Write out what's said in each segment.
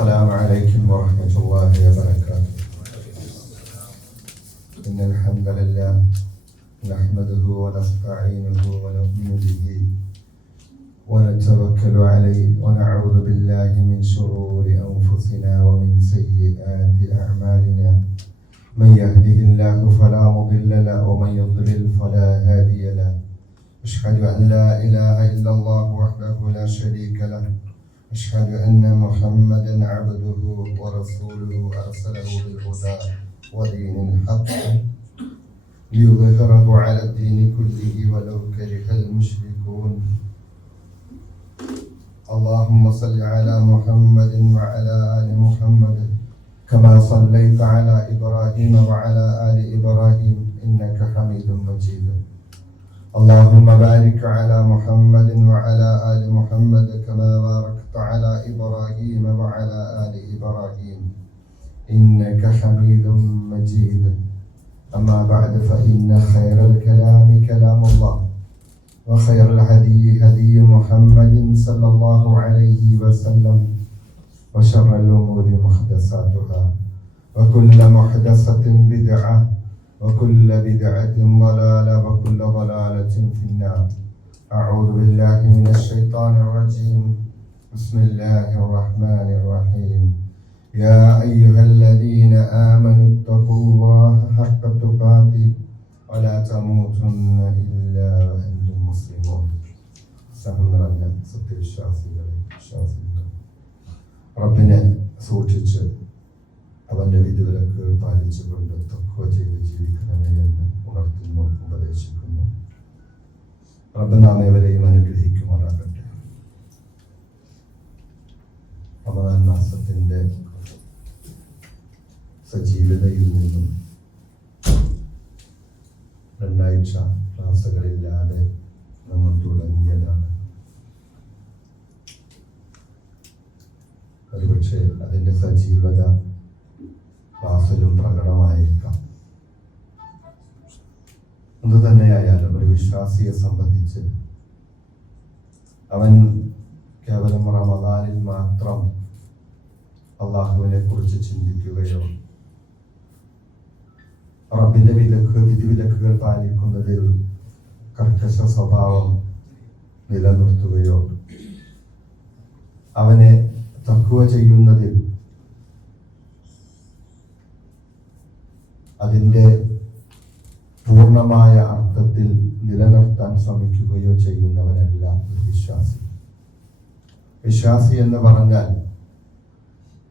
السلام عليكم ورحمة الله وبركاته. إن الحمد لله نحمده ونستعينه ونؤمن به ونتوكل عليه ونعوذ بالله من شرور أنفسنا ومن سيئات أعمالنا. من يهده الله فلا مضل له ومن يضلل فلا هادي له. أشهد أن لا إله إلا الله وحده لا شريك له. أشهد أن محمدا عبده ورسوله أرسله بالهدى ودين الحق ليظهره على الدين كله ولو كره المشركون. اللهم صل على محمد وعلى آل محمد كما صليت على إبراهيم وعلى آل إبراهيم إنك حميد مجيد. اللهم بارك على محمد وعلى آل محمد كما باركت على إبراهيم وعلى آل إبراهيم إنك حميد مجيد. أما بعد فإن خير الكلام كلام الله وخير الهدي هدي محمد صلى الله عليه وسلم وشر الأمور محدثاتها وكل محدثة بدعة وكل بدعة ضلالة وكل ضلالة في النار. أعوذ بالله من الشيطان الرجيم. بسم الله الرحمن الرحيم. يا أيها الذين آمنوا اتقوا الله حق تقاته ولا تموتن إلا وأنتم مسلمون. സഹോദരനെ സത്യവിശ്വാസികളെ വിശ്വാസികളെ റബ്ബിനെ സൂക്ഷിച്ച് അവന്റെ വിധിവിലക്കുകൾ പാലിച്ചുകൊണ്ട് തഖ്വ ചെയ്ത് ജീവിക്കണമേ എന്ന് ഉണർത്തുന്നു, ഉപദേശിക്കുന്നു. റബ്ബ് നാം ഏവരെയും അനുഗ്രഹിക്കുമാറാകട്ടെ. റമദാൻ മാസത്തിന്റെ സജീവതയിൽ നിന്നും രണ്ടാഴ്ച ക്ലാസുകളില്ലാതെ നമ്മൾ തുടങ്ങിയതാണ്. ഒരുപക്ഷെ അതിന്റെ സജീവത ക്ലാസ്സിലും പ്രകടമായിരിക്കാം. എന്തു തന്നെയായാലും ഒരു വിശ്വാസിയെ സംബന്ധിച്ച് അവൻ കേവലം റമദാനിൽ മാത്രം അള്ളാഹുവിനെ കുറിച്ച് ചിന്തിക്കുകയോ റബ്ബിന്റെ വിധിവിലക്കുകൾ പാലിക്കുന്നതിൽ കർക്കശ സ്വഭാവം നിലനിർത്തുകയോ അവനെ തഖ്വ ചെയ്യുന്നതിൽ അതിൻ്റെ പൂർണ്ണമായ അർത്ഥത്തിൽ നിലനിർത്താൻ ശ്രമിക്കുകയോ ചെയ്യുന്നവനല്ല ഒരു വിശ്വാസി. വിശ്വാസി എന്ന് പറഞ്ഞാൽ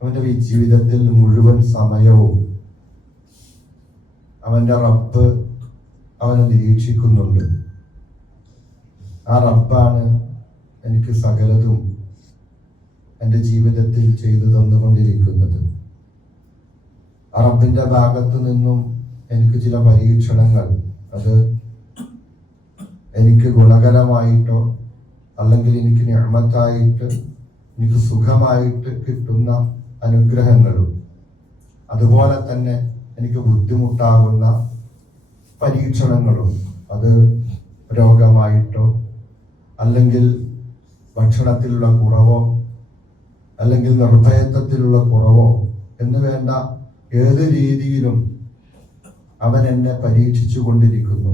അവന്റെ ജീവിതത്തിൽ മുഴുവൻ സമയവും അവന്റെ റബ്ബ് അവനെ നിരീക്ഷിക്കുന്നുണ്ട്. ആ റബ്ബാണ് എനിക്ക് സകലതും എൻ്റെ ജീവിതത്തിൽ ചെയ്തു തന്നുകൊണ്ടിരിക്കുന്നത്. ആ റബ്ബിന്റെ ഭാഗത്തു നിന്നും എനിക്ക് ചില പരീക്ഷണങ്ങൾ അത് എനിക്ക് ഗുണകരമായിട്ടോ അല്ലെങ്കിൽ എനിക്ക് നിഅമത്തായിട്ട് എനിക്ക് സുഖമായിട്ട് കിട്ടുന്ന അനുഗ്രഹങ്ങളും അതുപോലെ തന്നെ എനിക്ക് ബുദ്ധിമുട്ടാകുന്ന പരീക്ഷണങ്ങളും അത് രോഗമായിട്ടോ അല്ലെങ്കിൽ ഭക്ഷണത്തിലുള്ള കുറവോ അല്ലെങ്കിൽ നിർഭയത്വത്തിലുള്ള കുറവോ എന്ന് വേണ്ട ഏത് രീതിയിലും അവൻ എന്നെ പരീക്ഷിച്ചു കൊണ്ടിരിക്കുന്നു.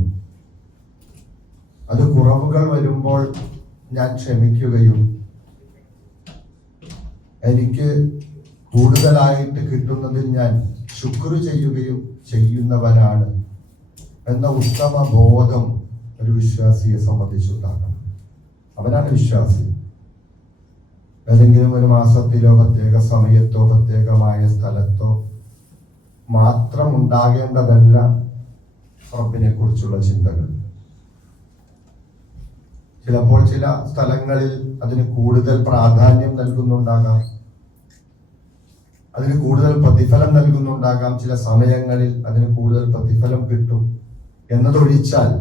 അത് കുറവുകൾ വരുമ്പോൾ ഞാൻ ക്ഷമിക്കുകയും എനിക്ക് കൂടുതലായിട്ട് കിട്ടുന്നതിൽ ഞാൻ ശുക്ർ ചെയ്യുകയും ചെയ്യുന്നവനാണ് എന്ന ഉത്തമ ബോധം ഒരു വിശ്വാസിയെ സംബന്ധിച്ചുണ്ടാകണം. അവനാണ് വിശ്വാസി. ഏതെങ്കിലും ഒരു മാസത്തിലോ പ്രത്യേക സമയത്തോ പ്രത്യേകമായ സ്ഥലത്തോ മാത്രം ഉണ്ടാകേണ്ടതല്ല റബ്ബിനെ കുറിച്ചുള്ള ചിന്തകൾ. ചിലപ്പോൾ ചില സ്ഥലങ്ങളിൽ അതിന് കൂടുതൽ പ്രാധാന്യം നൽകുന്നുണ്ടാകാം, അതിന് കൂടുതൽ പ്രതിഫലം നൽകുന്നുണ്ടാകാം. ചില സമയങ്ങളിൽ അതിന് കൂടുതൽ പ്രതിഫലം കിട്ടും എന്നതൊഴിച്ചാൽ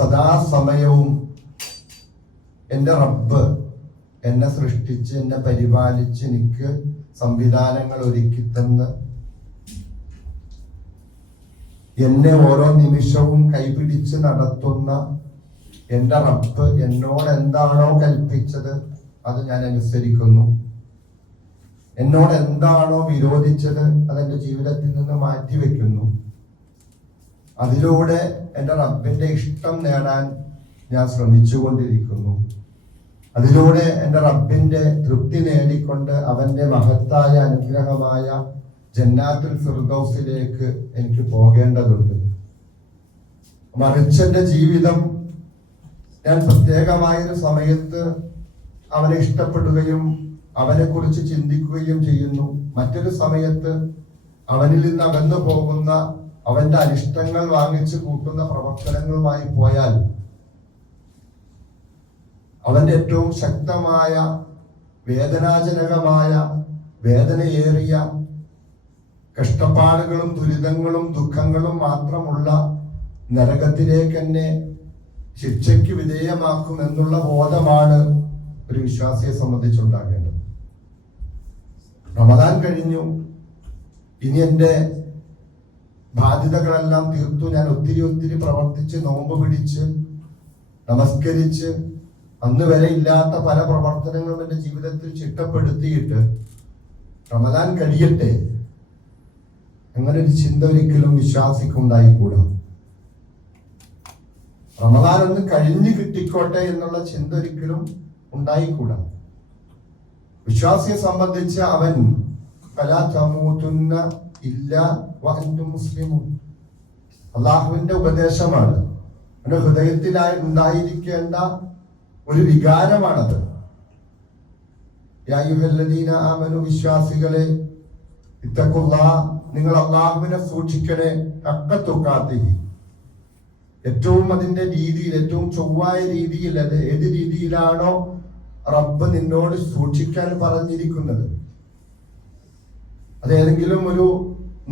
സദാസമയവും എൻ്റെ റബ്ബ് എന്നെ സൃഷ്ടിച്ച് എന്നെ പരിപാലിച്ച് എനിക്ക് സംവിധാനങ്ങൾ ഒരുക്കിത്തന്ന് എന്നെ ഓരോ നിമിഷവും കൈപിടിച്ച് നടത്തുന്ന എൻ്റെ റബ്ബ് എന്നോട് എന്താണോ കൽപ്പിച്ചത് അത് ഞാൻ അനുസരിക്കുന്നു. എന്നോട് എന്താണോ വിരോധിച്ചത് അതെന്റെ ജീവിതത്തിൽ നിന്ന് മാറ്റിവെക്കുന്നു. അതിലൂടെ എൻ്റെ റബ്ബിന്റെ ഇഷ്ടം നേടാൻ ഞാൻ ശ്രമിച്ചുകൊണ്ടിരിക്കുന്നു. അതിലൂടെ എൻ്റെ റബ്ബിന്റെ തൃപ്തി നേടിക്കൊണ്ട് അവന്റെ മഹത്തായ അനുഗ്രഹമായ ജന്നാത്തുൽ ഫിർദൗസിലേക്ക് എനിക്ക് പോകേണ്ടതുണ്ട്. മറിച്ച് എൻ്റെ ജീവിതം ഞാൻ പ്രത്യേകമായൊരു സമയത്ത് അവനെ ഇഷ്ടപ്പെടുകയും അവനെ കുറിച്ച് ചിന്തിക്കുകയും ചെയ്യുന്നു. മറ്റൊരു സമയത്ത് അവനിൽ നിന്ന് അകന്നു പോകുന്ന അവന്റെ അനിഷ്ടങ്ങൾ വാങ്ങിച്ചു കൂട്ടുന്ന പ്രവർത്തനങ്ങളുമായി പോയാൽ അവന്റെ ഏറ്റവും ശക്തമായ വേദനാജനകമായ വേദനയേറിയ കഷ്ടപ്പാടുകളും ദുരിതങ്ങളും ദുഃഖങ്ങളും മാത്രമുള്ള നരകത്തിലേക്ക് എന്നെ ശിക്ഷയ്ക്ക് വിധേയമാക്കും എന്നുള്ള ബോധമാണ് ഒരു വിശ്വാസിയെ സംബന്ധിച്ചുണ്ടാകേണ്ടത്. റമദാൻ കഴിഞ്ഞു, ഇനി എൻ്റെ ബാധ്യതകളെല്ലാം തീർത്തു. ഞാൻ ഒത്തിരി പ്രവർത്തിച്ച് നോമ്പ് പിടിച്ച് നമസ്കരിച്ച് അന്ന് വരെ ഇല്ലാത്ത പല പ്രവർത്തനങ്ങളും എൻ്റെ ജീവിതത്തിൽ ചിട്ടപ്പെടുത്തിയിട്ട് റമദാൻ കഴിയട്ടെ, അങ്ങനെ ഒരു ചിന്ത ഒരിക്കലും വിശ്വാസിക്കുണ്ടായിക്കൂടാ. റമദാൻ ഒന്ന് കഴിഞ്ഞു കിട്ടിക്കോട്ടെ എന്നുള്ള ചിന്ത ഒരിക്കലും ഉണ്ടായിക്കൂടാ. വിശ്വാസിയെ സംബന്ധിച്ച് അവൻ ഫലാ തമൂതുന്ന ഇല്ലാ വഅൻതും മുസ്ലിമൂൻ, അല്ലാഹുവിന്റെ ഉപദേശമാണ്. അവന്റെ ഹൃദയത്തിലായി ഉണ്ടായിരിക്കേണ്ട ഒരു വികാരമാണത്. യാ അയ്യുഹല്ലദീന ആമനു, വിശ്വാസികളെ, ഇത്തഖുല്ലാഹ്, നിങ്ങൾ അല്ലാഹുവിനെ സൂക്ഷിക്കണേ, ഹഖ്ഖ തുഖാതിഹി, ഏറ്റവും അതിന്റെ രീതിയിൽ, ഏറ്റവും ചൊവ്വായ രീതിയിൽ, അത് ഏത് രീതിയിലാണോ റബ്ബ് നിന്നോട് സൂക്ഷിക്കാൻ പറഞ്ഞിരിക്കുന്നത്. അത് ഏതെങ്കിലും ഒരു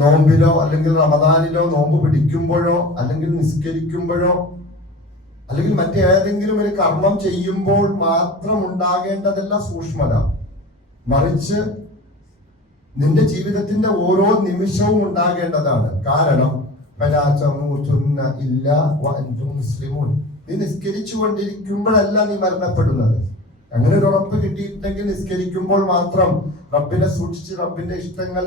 നോമ്പിലോ അല്ലെങ്കിൽ റമദാനിലോ നോമ്പ് പിടിക്കുമ്പോഴോ അല്ലെങ്കിൽ നിസ്കരിക്കുമ്പോഴോ അല്ലെങ്കിൽ മറ്റേതെങ്കിലും ഒരു കർമ്മം ചെയ്യുമ്പോൾ മാത്രം ഉണ്ടാകേണ്ടതല്ല സൂക്ഷ്മത. മറിച്ച് നിന്റെ ജീവിതത്തിന്റെ ഓരോ നിമിഷവും ഉണ്ടാകേണ്ടതാണ്. കാരണം നീ നിസ്കരിച്ചു കൊണ്ടിരിക്കുമ്പോഴല്ല നീ മരണപ്പെടുന്നത്. അങ്ങനെ ഒരു ഉറപ്പ് കിട്ടിയിട്ടുണ്ടെങ്കിൽ നിസ്കരിക്കുമ്പോൾ മാത്രം റബ്ബിനെ സൂക്ഷിച്ച് റബ്ബിന്റെ ഇഷ്ടങ്ങൾ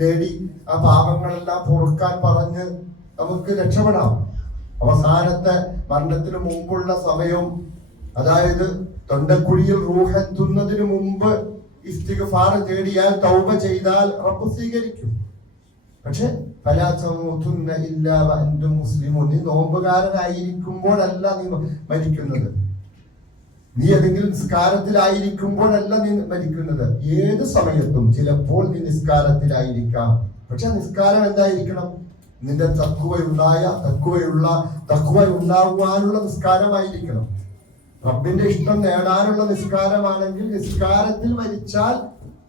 നേടി ആ പാപങ്ങളെല്ലാം പൊറുക്കാൻ പറഞ്ഞ് നമുക്ക് രക്ഷപ്പെടാം. അവസാനത്തെ മരണത്തിന് മുമ്പുള്ള സമയം, അതായത് തൊണ്ടക്കുഴിയിൽ റൂഹെത്തുന്നതിന് മുമ്പ് ഇസ്തിഗ്ഫാർ തേടിയാൽ തൗബ ചെയ്താൽ റബ്ബ് സ്വീകരിക്കും. പക്ഷെ ഫലാ തമൂതുന്ന ഇല്ലാ വഅൻതും മുസ്ലിമൂൻ, നീ നോമ്പുകാരനായിരിക്കുമ്പോഴല്ല നീ മരിക്കുന്നത്. നീ ഏതെങ്കിലും നിസ്കാരത്തിലായിരിക്കുമ്പോഴല്ല നീ മരിക്കുന്നത്. ഏത് സമയത്തും ചിലപ്പോൾ നീ നിസ്കാരത്തിലായിരിക്കാം. പക്ഷെ നിസ്കാരം എന്തായിരിക്കണം? നിന്റെ തഖ്വ ഉണ്ടാകുവാനുള്ള നിസ്കാരമായിരിക്കണം. റബ്ബിന്റെ ഇഷ്ടം നേടാനുള്ള നിസ്കാരമാണെങ്കിൽ നിസ്കാരത്തിൽ മരിച്ചാൽ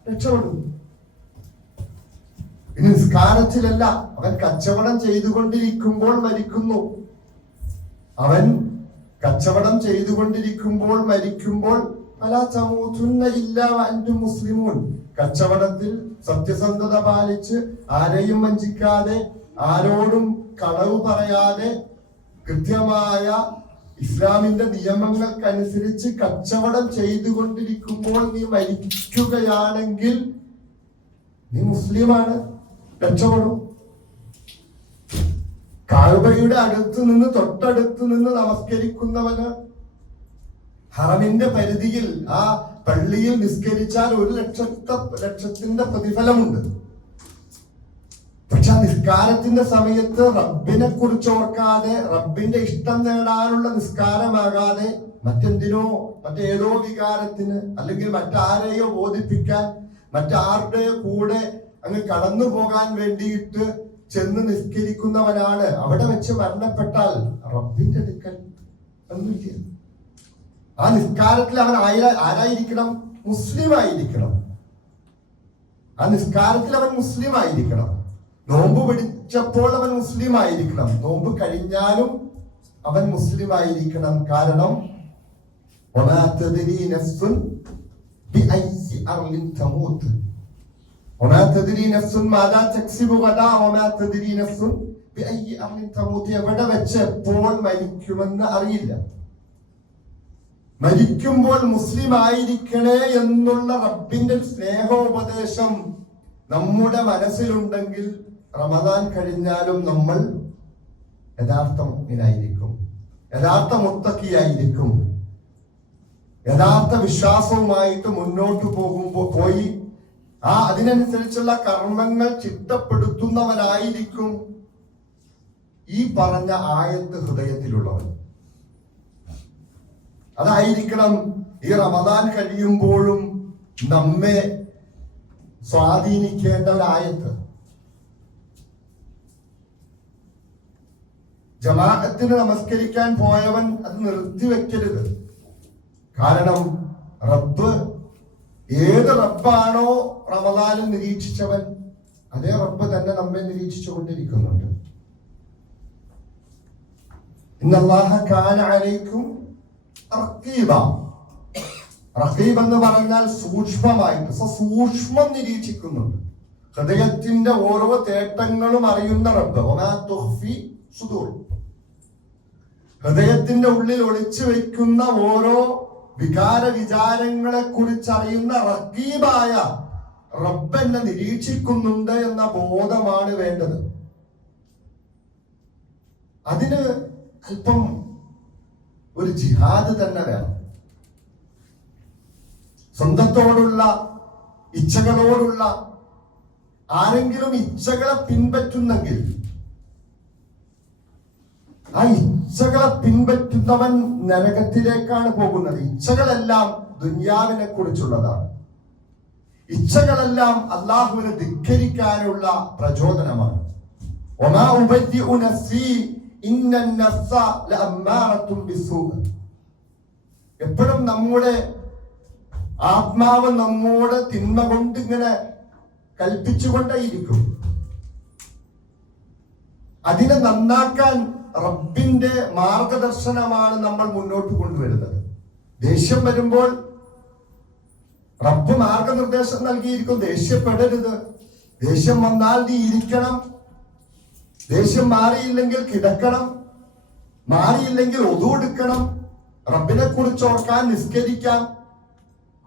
രക്ഷപ്പെടും. ഇനി നിസ്കാരത്തിലല്ല, അവൻ കച്ചവടം ചെയ്തുകൊണ്ടിരിക്കുമ്പോൾ മരിക്കുന്നു. അവൻ കച്ചവടം ചെയ്തുകൊണ്ടിരിക്കുമ്പോൾ മരിക്കുമ്പോൾ ഫലാ തമൂതുന്ന ഇല്ലാ വഅൻതും മുസ്ലിമൂൻ, കച്ചവടത്തിൽ സത്യസന്ധത പാലിച്ച് ആരെയും വഞ്ചിക്കാതെ ആരോടും കളവ് പറയാതെ കൃത്യമായ ഇസ്ലാമിന്റെ നിയമങ്ങൾക്കനുസരിച്ച് കച്ചവടം ചെയ്തുകൊണ്ടിരിക്കുമ്പോൾ നീ മരിക്കുകയാണെങ്കിൽ നീ മുസ്ലിമാണ്, രക്ഷപ്പെടും. കഅബയുടെ അടുത്ത് നിന്ന് തൊട്ടടുത്ത് നിന്ന് നമസ്കരിക്കുന്നവന് ഹറമിന്റെ പരിധിയിൽ ആ പള്ളിയിൽ നിസ്കരിച്ചാൽ 1,00,000 പ്രതിഫലമുണ്ട്. പക്ഷെ ആ നിസ്കാരത്തിന്റെ സമയത്ത് റബ്ബിനെ കുറിച്ച് ഓർക്കാതെ റബ്ബിന്റെ ഇഷ്ടം നേടാനുള്ള നിസ്കാരമാകാതെ മറ്റേതോ വികാരത്തിന് അല്ലെങ്കിൽ മറ്റാരെയോ ബോധിപ്പിക്കാൻ മറ്റാരുടെയോ കൂടെ അങ്ങ് കടന്നു പോകാൻ വേണ്ടിയിട്ട് ചെന്ന് നിസ്കരിക്കുന്നവനാണ്. അവിടെ വെച്ച് മരണപ്പെട്ടാൽ റബ്ബിന്റെ അടുക്കൽ ഒന്നുമില്ല. ആ നിസ്കാരത്തിൽ അവൻ ആരായിരിക്കണം? മുസ്ലിം ആയിരിക്കണം. ആ നിസ്കാരത്തിൽ അവൻ മുസ്ലിം ആയിരിക്കണം. നോമ്പ് പിടിച്ചപ്പോൾ അവൻ മുസ്ലിം ആയിരിക്കണം. നോമ്പ് കഴിഞ്ഞാലും അവൻ മുസ്ലിം ആയിരിക്കണം. കാരണം വമാ തദ്രി നഫ്സുൻ ബിഅയ്യി അർളിൻ തമൂത്ത്, വമാ തദ്രി നഫ്സുൻ മാദാ തക്സിബു ഗദാ, വമാ തദ്രി നഫ്സുൻ ബിഅയ്യി അർളിൻ തമൂത്ത്, എവിടെ വെച്ച് എപ്പോൾ മരിക്കുമെന്ന് അറിയില്ല. മരിക്കുമ്പോൾ മുസ്ലിം ആയിരിക്കണേ എന്നുള്ള റബ്ബിന്റെ സ്നേഹോപദേശം നമ്മുടെ മനസ്സിലുണ്ടെങ്കിൽ റമദാൻ കഴിഞ്ഞാലും നമ്മൾ യഥാർത്ഥ മുഅ്മിനായിരിക്കും, യഥാർത്ഥ മുത്തഖിയായിരിക്കും. യഥാർത്ഥ വിശ്വാസവുമായിട്ട് മുന്നോട്ട് പോയി അതിനനുസരിച്ചുള്ള കർമ്മങ്ങൾ ചിട്ടപ്പെടുത്തുന്നവനായിരിക്കും ഈ പറഞ്ഞ ആയത്ത് ഹൃദയത്തിലുള്ളവൻ. അതായിരിക്കണം ഈ റമദാൻ കഴിയുമ്പോഴും നമ്മെ സ്വാധീനിക്കേണ്ട ഒരായത്ത്. ജമാഅത്തിന് നമസ്കരിക്കാൻ പോയവൻ അത് നിർത്തിവെക്കരുത്. കാരണം റബ്ബ് ഏത് റബ്ബാണോ റമദാനിൽ നിരീക്ഷിച്ചവൻ അതേ റബ്ബ് തന്നെ നമ്മെ നിരീക്ഷിച്ചുകൊണ്ടിരിക്കുന്നുണ്ട്. ഇന്നല്ലാഹ കാന അലൈക്കും റഖീബ. റഖീബ് എന്ന് പറഞ്ഞാൽ സൂക്ഷ്മമായിട്ട് സൂക്ഷ്മം നിരീക്ഷിക്കുന്നുണ്ട്. ഹൃദയത്തിന്റെ ഓരോ തേട്ടങ്ങളും അറിയുന്ന റബ്ബ്. വമാ തുഖ്ഫി സുദൂർ. ഹൃദയത്തിന്റെ ഉള്ളിൽ ഒളിച്ചു വെക്കുന്ന ഓരോ വികാര വിചാരങ്ങളെ കുറിച്ച് അറിയുന്ന റഖീബായ റബ്ബ് എന്നെ നിരീക്ഷിക്കുന്നുണ്ട് എന്ന ബോധമാണ് വേണ്ടത്. അതിന് അല്പം ഒരു ജിഹാദ് തന്നെ വേണം. സ്വന്തത്തോടുള്ള ഇച്ഛകളോടുള്ള ആരെങ്കിലും ഇച്ഛകളെ പിൻപറ്റുന്നെങ്കിൽ ആ ഇച്ഛകളെ പിൻപറ്റുന്നവൻ നരകത്തിലേക്കാണ് പോകുന്നത്. ഇച്ഛകളെല്ലാം ദുനിയാവിനെ കുറിച്ചുള്ളതാണ്. ഇച്ഛകളെല്ലാം അള്ളാഹുവിനെ ധിക്കരിക്കാനുള്ള പ്രചോദനമാണ്. വമാ ഉബദ്ദിഉ നഫ്സി ഇന്നൻ നഫ്സ ലഅമ്മാറത്തുൻ ബിസ്സൂ. എപ്പോഴും നമ്മുടെ ആത്മാവ് നമ്മോട് തിന്മ കൊണ്ട് ഇങ്ങനെ കൽപ്പിച്ചുകൊണ്ടേയിരിക്കും. അതിനെ നന്നാക്കാൻ റബ്ബിന്റെ മാർഗദർശനമാണ് നമ്മൾ മുന്നോട്ട് കൊണ്ടുവരുന്നത്. ദേഷ്യം വരുമ്പോൾ റബ്ബ് മാർഗനിർദ്ദേശം നൽകിയിരിക്കും. ദേഷ്യപ്പെടരുത്. ദേഷ്യം വന്നാൽ നീ ഇരിക്കണം. ദേഷ്യം മാറിയില്ലെങ്കിൽ കിടക്കണം. മാറിയില്ലെങ്കിൽ ഒതു എടുക്കണം. റബ്ബിനെ കുറിച്ച് ഓർക്കാൻ നിസ്കരിക്കാം.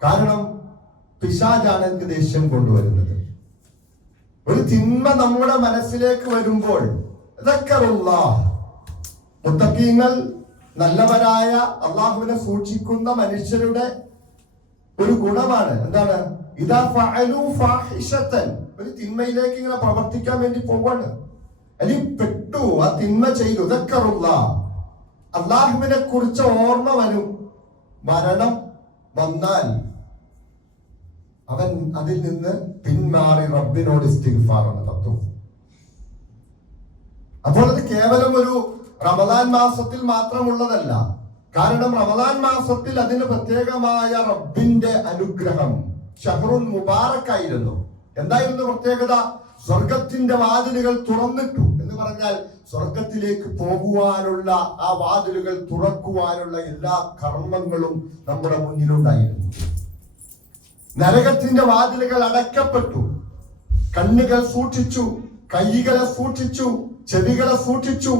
കാരണം പിശാചാണ് എനിക്ക് ദേഷ്യം കൊണ്ടുവരുന്നത്. ഒരു തിന്മ നമ്മുടെ മനസ്സിലേക്ക് വരുമ്പോൾ മുത്തഖീങ്ങൾ നല്ലവരായ അള്ളാഹുവിനെ സൂക്ഷിക്കുന്ന മനുഷ്യരുടെ ഒരു ഗുണമാണ്. എന്താണ്? ഇദാ ഫഅലു ഫാഹിഷതൻ. ഒരു തിന്മയിലേക്ക് ഇങ്ങനെ പ്രവർത്തിക്കാൻ വേണ്ടി പോവാണ്, അല്ലെങ്കിൽ പെട്ടു, ആ തിന്മ ചെയ്തു. അള്ളാഹുവിനെ കുറിച്ച് ഓർമ്മ വരും. മരണം വന്നാൽ അവൻ അതിൽ നിന്ന് പിന്മാറി റബ്ബിനോട് ഇസ്തിഗ്ഫാറാണ് തത്വം. അപ്പോൾ അത് കേവലം ഒരു റമദാൻ മാസത്തിൽ മാത്രമുള്ളതല്ല. കാരണം റമദാൻ മാസത്തിൽ അതിന് പ്രത്യേകമായ റബ്ബിന്റെ അനുഗ്രഹം, ഷഹ്റുൻ മുബാറക്കായിരുന്നു. എന്തായിരുന്നു പ്രത്യേകത? സ്വർഗത്തിന്റെ വാതിലുകൾ തുറന്നിട്ടു എന്ന് പറഞ്ഞാൽ സ്വർഗത്തിലേക്ക് പോകുവാനുള്ള ആ വാതിലുകൾ തുറക്കുവാനുള്ള എല്ലാ കർമ്മങ്ങളും നമ്മുടെ മുന്നിലുണ്ടായിരുന്നു. നരകത്തിന്റെ വാതിലുകൾ അടയ്ക്കപ്പെട്ടു. കണ്ണുകൾ സൂക്ഷിച്ചു, കൈകളെ സൂക്ഷിച്ചു, ചെവികളെ സൂക്ഷിച്ചു.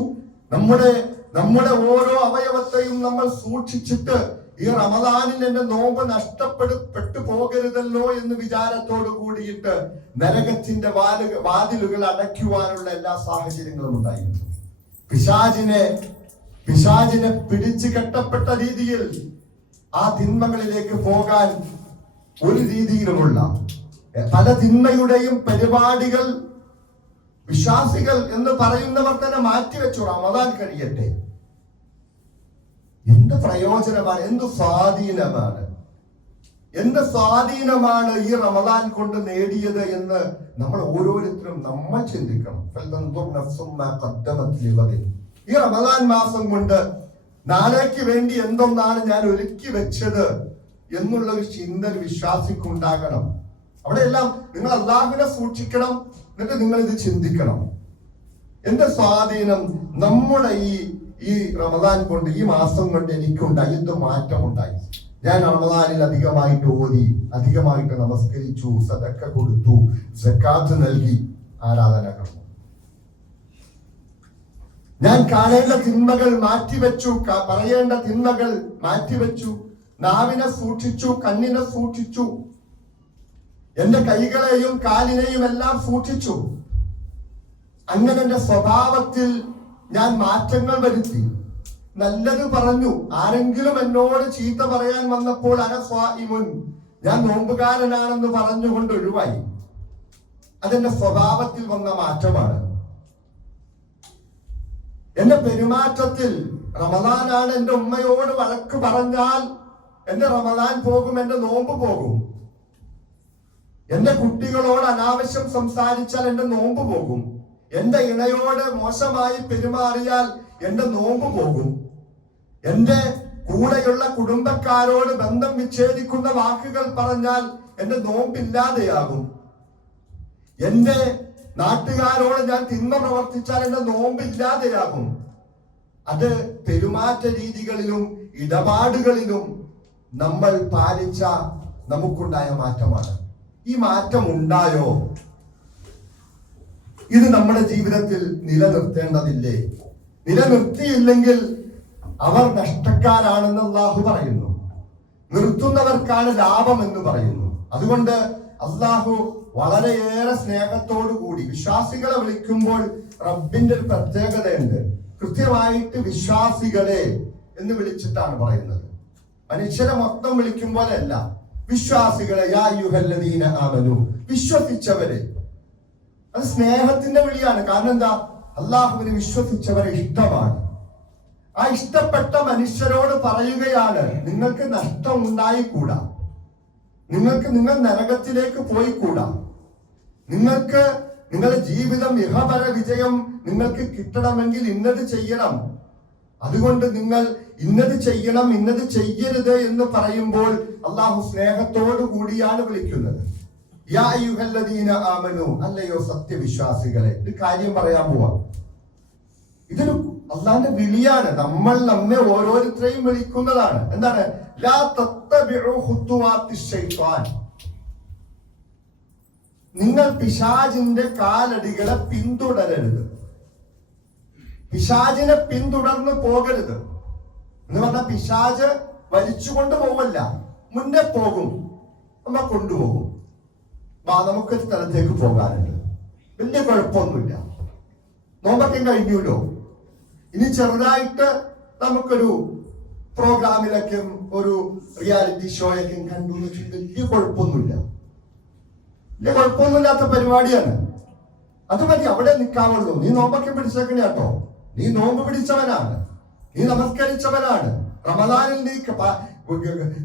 നമ്മുടെ ഓരോ അവയവത്തെയും നമ്മൾ സൂക്ഷിച്ചിട്ട് ഈ റമദാനിൽ എന്റെ നോമ്പ് നഷ്ടപ്പെട്ടു പോകരുതല്ലോ എന്ന് വിചാരത്തോട് കൂടിയിട്ട് നരകത്തിന്റെ വാതിലുകൾ അടയ്ക്കുവാനുള്ള എല്ലാ സാഹചര്യങ്ങളും ഉണ്ടായിരുന്നു. പിശാചിനെ പിടിച്ചു കെട്ടപ്പെട്ട രീതിയിൽ ആ തിന്മകളിലേക്ക് പോകാൻ ഒരു രീതിയിലുമുള്ള പല തിന്മയുടെയും പരിപാടികൾ വിശ്വാസികൾ എന്ന് പറയുന്നവർ തന്നെ മാറ്റിവെച്ചു. റമദാൻ കഴിയട്ടെ. എന്ത് പ്രയോജനമാണ്, എന്ത് സ്വാധീനമാണ് ഈ റമദാൻ കൊണ്ട് നേടിയത് എന്ന് നമ്മൾ ഓരോരുത്തരും നമ്മൾ ചിന്തിക്കണം. ഈ റമദാൻ മാസം കൊണ്ട് നാളേക്ക് വേണ്ടി എന്തൊന്നാണ് ഞാൻ ഒരുക്കി വെച്ചത് എന്നുള്ള ഒരു ചിന്ത വിശ്വാസിക്കുണ്ടാകണം. അവിടെയെല്ലാം നിങ്ങൾ അല്ലാഹുവിനെ സൂക്ഷിക്കണം. എന്നിട്ട് നിങ്ങൾ ഇത് ചിന്തിക്കണം. എന്റെ സ്വാധീനം നമ്മുടെ ഈ റമദാൻ കൊണ്ട്, ഈ മാസം കൊണ്ട് എനിക്കുണ്ടായി, എന്ത് മാറ്റമുണ്ടായി? ഞാൻ റമദാനിൽ അധികമായിട്ട് ഓതി, അധികമായിട്ട് നമസ്കരിച്ചു, സദക്ക കൊടുത്തു, സക്കാത്ത് നൽകി, ആരാധനകർമ്മം. ഞാൻ കാണേണ്ട തിന്മകൾ മാറ്റിവെച്ചു, പറയേണ്ട തിന്മകൾ മാറ്റിവെച്ചു, നാവിനെ സൂക്ഷിച്ചു, കണ്ണിനെ സൂക്ഷിച്ചു, എന്റെ കൈകളെയും കാലിനെയും എല്ലാം സൂക്ഷിച്ചു. അങ്ങനെ എന്റെ സ്വഭാവത്തിൽ ഞാൻ മാറ്റങ്ങൾ വരുത്തി. നല്ലത് പറഞ്ഞു. ആരെങ്കിലും എന്നോട് ചീത്ത പറയാൻ വന്നപ്പോൾ അനസ്വാഇമുൻ, ഞാൻ നോമ്പുകാരനാണെന്ന് പറഞ്ഞുകൊണ്ട് ഒഴിവായി. അതെന്റെ സ്വഭാവത്തിൽ വന്ന മാറ്റമാണ്. എന്റെ പെരുമാറ്റത്തിൽ റമദാനാണ്, എന്റെ ഉമ്മയോട് വഴക്ക് പറഞ്ഞാൽ എന്റെ റമദാൻ പോകും, എന്റെ നോമ്പ് പോകും. എന്റെ കുട്ടികളോട് അനാവശ്യം സംസാരിച്ചാൽ എന്റെ നോമ്പ് പോകും. എന്റെ ഇണയോട് മോശമായി പെരുമാറിയാൽ എന്റെ നോമ്പ് പോകും. എന്റെ കൂടെയുള്ള കുടുംബക്കാരോട് ബന്ധം വിച്ഛേദിക്കുന്ന വാക്കുകൾ പറഞ്ഞാൽ എന്റെ നോമ്പില്ലാതെയാകും. എന്റെ നാട്ടുകാരോട് ഞാൻ തിന്മ പ്രവർത്തിച്ചാൽ എന്റെ നോമ്പില്ലാതെയാകും. അത് പെരുമാറ്റ രീതികളിലും ഇടപാടുകളിലും നമ്മൾ പാലിച്ച നമുക്കുണ്ടായ മാറ്റമാണ്. ഈ മാറ്റം ഉണ്ടായോ? ഇത് നമ്മുടെ ജീവിതത്തിൽ നിലനിർത്തേണ്ടതില്ലേ? നിലനിർത്തിയില്ലെങ്കിൽ അവർ നഷ്ടക്കാരാണെന്ന് അല്ലാഹു പറയുന്നു. നിർത്തുന്നവർക്കാണ് ലാഭം എന്ന് പറയുന്നു. അതുകൊണ്ട് അല്ലാഹു വളരെയേറെ സ്നേഹത്തോടു കൂടി വിശ്വാസികളെ വിളിക്കുമ്പോൾ റബ്ബിന്റെ ഒരു പ്രത്യേകതയുണ്ട്. കൃത്യമായിട്ട് വിശ്വാസികളെ എന്ന് വിളിച്ചിട്ടാണ് പറയുന്നത്. മനുഷ്യരെ മൊത്തം വിളിക്കുമ്പോൾ അല്ല, വിശ്വാസികളെ, യാ അയ്യുഹല്ലദീന ആമനു, വിശ്വസിച്ചവരെ. അത് സ്നേഹത്തിന്റെ വിളിയാണ്. കാരണം എന്താ? അല്ലാഹുവിനെ വിശ്വസിച്ചവരെ ഇഷ്ടമാണ്. ആ ഇഷ്ടപ്പെട്ട മനുഷ്യരോട് പറയുകയാണ്, നിങ്ങൾക്ക് നഷ്ടം ഉണ്ടായിക്കൂടാ, നിങ്ങൾ നരകത്തിലേക്ക് പോയിക്കൂടാ, നിങ്ങൾക്ക് നിങ്ങളുടെ ജീവിതം ഇഹപര വിജയം നിങ്ങൾക്ക് കിട്ടണമെങ്കിൽ ഇന്നത് ചെയ്യണം. അതുകൊണ്ട് നിങ്ങൾ ഇന്നത് ചെയ്യണം, ഇന്നത് ചെയ്യരുത് എന്ന് പറയുമ്പോൾ അല്ലാഹു സ്നേഹത്തോടു കൂടിയാണ് വിളിക്കുന്നത്. യാ അയ്യുഹല്ലദീന ആമനു, അല്ലയോ സത്യവിശ്വാസികളെ. ഒരു കാര്യം പറയാൻ പോവാ. ഇതൊരു അല്ലാഹുവിന്റെ വിളിയാണ്. നമ്മൾ നമ്മെ ഓരോരുത്തരെയും വിളിക്കുന്നതാണ്. എന്താണ്? ലാ തത്തബിഉ ഖുതുവാത്തിശ് ശൈത്വാൻ, നിങ്ങൾ പിശാചിന്റെ കാലടികളെ പിന്തുടരരുത്. പിശാചിനെ പിന്തുടർന്ന് പോകരുത് എന്ന് പറഞ്ഞാൽ പിശാച് വലിച്ചുകൊണ്ട് പോവല്ല, മുന്നേ പോകും, നമ്മ കൊണ്ടുപോകും. നമുക്കൊരു സ്ഥലത്തേക്ക് പോകാനുണ്ട്, വലിയ കുഴപ്പമൊന്നുമില്ല, നോമ്പൊക്കെ കഴിഞ്ഞല്ലോ, ഇനി ചെറുതായിട്ട് നമുക്കൊരു പ്രോഗ്രാമിലൊക്കെ ഒരു റിയാലിറ്റി ഷോയൊക്കെ കണ്ടു എന്ന് വെച്ചാൽ വലിയ കുഴപ്പമൊന്നുമില്ല, വലിയ കുഴപ്പമൊന്നുമില്ലാത്ത പരിപാടിയാണ്. അത് മതി, അവിടെ നിൽക്കാവുള്ളൂ. നീ നോമ്പൊക്കെ പിടിച്ചേക്കണേ കേട്ടോ, നീ നോമ്പ് പിടിച്ചവനാണ്, നീ നമസ്കരിച്ചവനാണ്, റമദാനിൽ നീ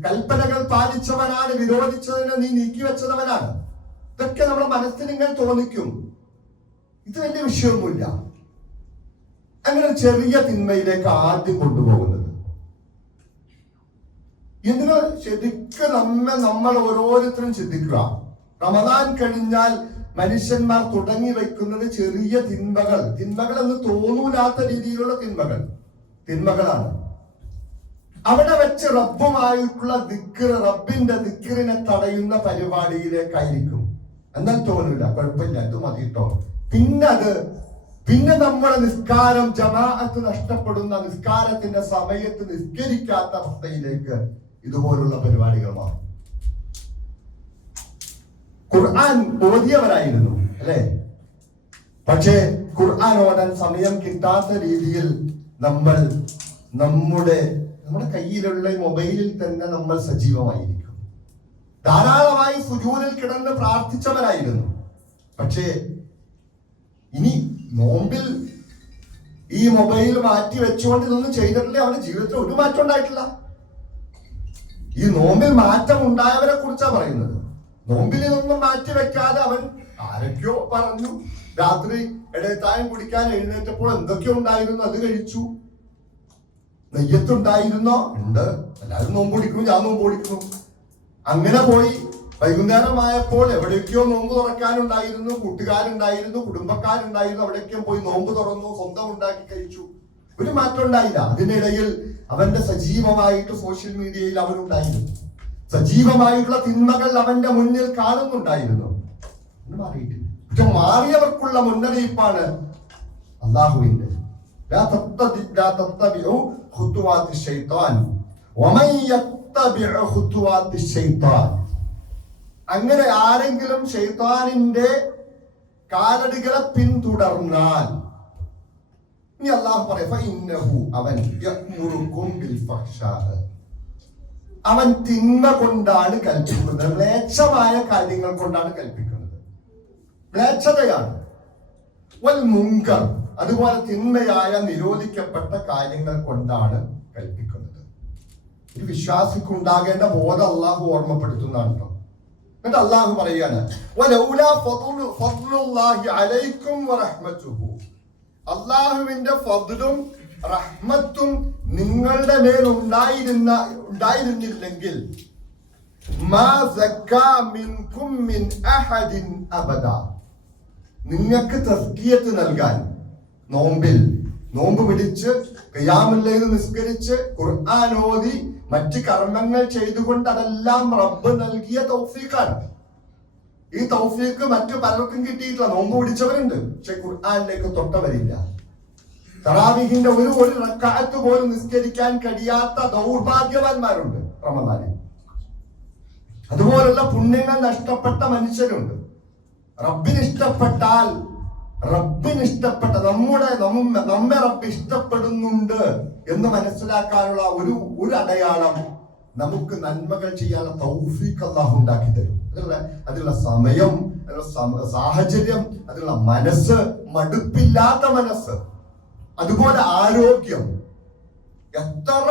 കൽപ്പനകൾ പാലിച്ചവനാണ്, വിരോധിച്ചതിനെ നീ നീക്കിവെച്ചവനാണ്. ഇതൊക്കെ നമ്മുടെ മനസ്സിൽ ഇങ്ങനെ തോന്നിക്കും, ഇത് വലിയ വിഷയമൊന്നുമില്ല. അങ്ങനെ ചെറിയ തിന്മയിലേക്ക് ആദ്യം കൊണ്ടുപോകുന്നത്. ഇതിന് ശരിക്കും നമ്മൾ ഓരോരുത്തരും ചിന്തിക്കുക. റമദാൻ കഴിഞ്ഞാൽ മനുഷ്യന്മാർ തുടങ്ങി വെക്കുന്നത് ചെറിയ തിന്മകൾ എന്ന് തോന്നൂലാത്ത രീതിയിലുള്ള തിന്മകളാണ്. അവിടെ വെച്ച് റബ്ബുമായിട്ടുള്ള ദിക്ർ, റബ്ബിന്റെ ദിക്റിനെ തടയുന്ന പരിപാടിയിലേക്കായിരിക്കും. എന്നാൽ തോന്നൂല, കുഴപ്പമില്ല, അത് മതിട്ടോ. പിന്നെ നമ്മളെ നിസ്കാരം, ജമാഅത്ത് നഷ്ടപ്പെടുന്ന, നിസ്കാരത്തിന്റെ സമയത്ത് നിസ്കരിക്കാത്ത അവസ്ഥയിലേക്ക് ഇതുപോലുള്ള പരിപാടികൾ മാറും. ഖുർആൻ ഓതിയവരായിരുന്നു അല്ലെ, പക്ഷേ ഖുർആൻ ഓതാൻ സമയം കിട്ടാത്ത രീതിയിൽ നമ്മൾ നമ്മുടെ കയ്യിലുള്ള മൊബൈലിൽ തന്നെ നമ്മൾ സജീവമായിരിക്കും. ധാരാളമായി സുജൂദിൽ കിടന്ന് പ്രാർത്ഥിച്ചവരായിരുന്നു. പക്ഷേ ഇനി നോമ്പിൽ ഈ മൊബൈൽ മാറ്റി വെച്ചുകൊണ്ട് ഇതൊന്നും ചെയ്തിട്ടില്ല, അവന്റെ ജീവിതത്തിൽ ഒരു മാറ്റം ഉണ്ടായിട്ടില്ല. ഈ നോമ്പിൽ മാറ്റം ഉണ്ടായവരെ കുറിച്ചാണ് പറയുന്നത്. നോമ്പിൽ ഇതൊന്നും മാറ്റി വെക്കാതെ അവൻ ആരൊക്കെയോ പറഞ്ഞു, രാത്രി ഇടയത്തായം കുടിക്കാൻ എഴുന്നേറ്റപ്പോൾ എന്തൊക്കെയോ ഉണ്ടായിരുന്നു, അത് കഴിച്ചു. നെയ്യത്തുണ്ടായിരുന്നോ? ഉണ്ട്. എല്ലാവരും നോമ്പ് പിടിക്കുന്നു, ഞാൻ നോമ്പ് പിടിക്കുന്നു. അങ്ങനെ പോയി വൈകുന്നേരമായപ്പോൾ എവിടെയൊക്കെയോ നോമ്പ് തുറക്കാനുണ്ടായിരുന്നു, കൂട്ടുകാരുണ്ടായിരുന്നു, കുടുംബക്കാരുണ്ടായിരുന്നു, അവിടെയൊക്കെ പോയി നോമ്പ് തുറന്നു, സ്വന്തം ഉണ്ടാക്കി കഴിച്ചു. ഒരു മാറ്റം ഉണ്ടായില്ല. അതിനിടയിൽ അവന്റെ സജീവമായിട്ട് സോഷ്യൽ മീഡിയയിൽ അവനുണ്ടായിരുന്നു, സജീവമായിട്ടുള്ള തിന്മകൾ അവന്റെ മുന്നിൽ കാണുന്നുണ്ടായിരുന്നു. മാറിയിട്ടില്ല. പക്ഷെ മാറിയവർക്കുള്ള മുന്നറിയിപ്പാണ് അല്ലാഹുവിന്റെ. അങ്ങനെ ആരെങ്കിലും ശൈത്താനിന്റെ കാലടികളെ പിന്തുടർന്നാൽ ഇനി അല്ലാഹു പറയും അവൻ തിന്മ കൊണ്ടാണ് കൽപ്പിക്കുന്നത്, മ്ലേച്ഛമായ കാര്യങ്ങൾ കൊണ്ടാണ് കൽപ്പിക്കുന്നത്, മ്ലേച്ഛതയാണ്. വൽ മുങ്കർ, അതുപോലെ തിന്മയായ നിരോധിക്കപ്പെട്ട കാര്യങ്ങൾ കൊണ്ടാണ് കൽപ്പിക്കുന്നത്. ഒരു വിശ്വാസിക്കുണ്ടാകേണ്ട ബോധം അള്ളാഹു ഓർമ്മപ്പെടുത്തുന്നതാണ് കേട്ടോ. എന്നിട്ട് അള്ളാഹു പറയാണ് അള്ളാഹുവിന്റെ ഫദ്ലും റഹ്മത്തും നിങ്ങളുടെ മേൽ ഉണ്ടായിരുന്നില്ലെങ്കിൽ നിങ്ങൾക്ക് തസ്കിയത്ത് നൽകാൻ, നോമ്പ് പിടിച്ച് ഖിയാമുൽ ലൈൽ നിസ്കരിച്ച് ഖുർആൻ ഓതി മറ്റ് കർമ്മങ്ങൾ ചെയ്തുകൊണ്ട് അതെല്ലാം റബ്ബ് നൽകിയ തൗഫീഖാണ്. ഈ തൗഫീഖ് മറ്റു പലർക്കും കിട്ടിയിട്ടില്ല. നോമ്പ് പിടിച്ചവരുണ്ട്, പക്ഷെ ഖുർആനിലേക്ക് തൊട്ടവരില്ല. തറാവീഹിന്റെ ഒരു റക്അത്ത് പോലും നിസ്കരിക്കാൻ കഴിയാത്ത ദൗർഭാഗ്യവാന്മാരുണ്ട് റമദാനിൽ. അതുപോലുള്ള പുണ്യങ്ങൾ നഷ്ടപ്പെട്ട മനുഷ്യരുണ്ട്. റബ്ബിനിഷ്ടപ്പെട്ട നമ്മെ റബ്ബ് ഇഷ്ടപ്പെടുന്നുണ്ട് എന്ന് മനസ്സിലാക്കാനുള്ള ഒരു അടയാളം നമുക്ക് നന്മകൾ ചെയ്യാനുള്ള തൗഫീഖ് അല്ലാഹു ഉണ്ടാക്കി തരും. അതിനുള്ള സമയം, അതിനുള്ള സാഹചര്യം, അതിനുള്ള മനസ്സ്, മടുപ്പില്ലാത്ത മനസ്സ്, അതുപോലെ ആരോഗ്യം. എത്ര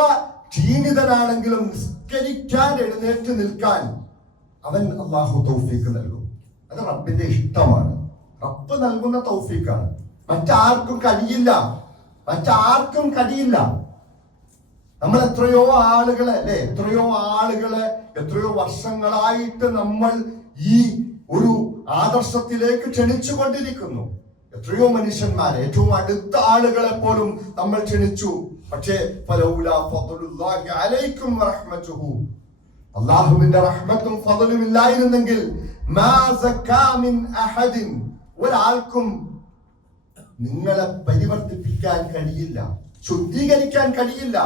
ക്ഷീണിതനാണെങ്കിലും നിസ്കരിക്കാൻ എഴുന്നേറ്റ് നിൽക്കാൻ അവൻ അല്ലാഹു തൗഫീഖ് നൽകും. അത് റബ്ബിന്റെ ഇഷ്ടമാണ്, റബ്ബ് നൽകുന്ന തൗഫീഖാണ്. മറ്റാർക്കും കഴിയില്ല. നമ്മൾ എത്രയോ ആളുകളെ എത്രയോ വർഷങ്ങളായിട്ട് നമ്മൾ ഈ ഒരു ആദർശത്തിലേക്ക് ക്ഷണിച്ചു കൊണ്ടിരിക്കുന്നു. എത്രയോ മനുഷ്യന്മാരെ, ഏറ്റവും അടുത്ത ആളുകളെ പോലും നമ്മൾ ക്ഷണിച്ചു. പക്ഷേ അല്ലാഹുവിന്റെ റഹ്മത്തും ഫദ്ലും ഇല്ലായിരുന്നെങ്കിൽ ഒരാൾക്കും നിങ്ങളെ പരിവർത്തിപ്പിക്കാൻ കഴിയില്ല, ശുദ്ധീകരിക്കാൻ കഴിയില്ല.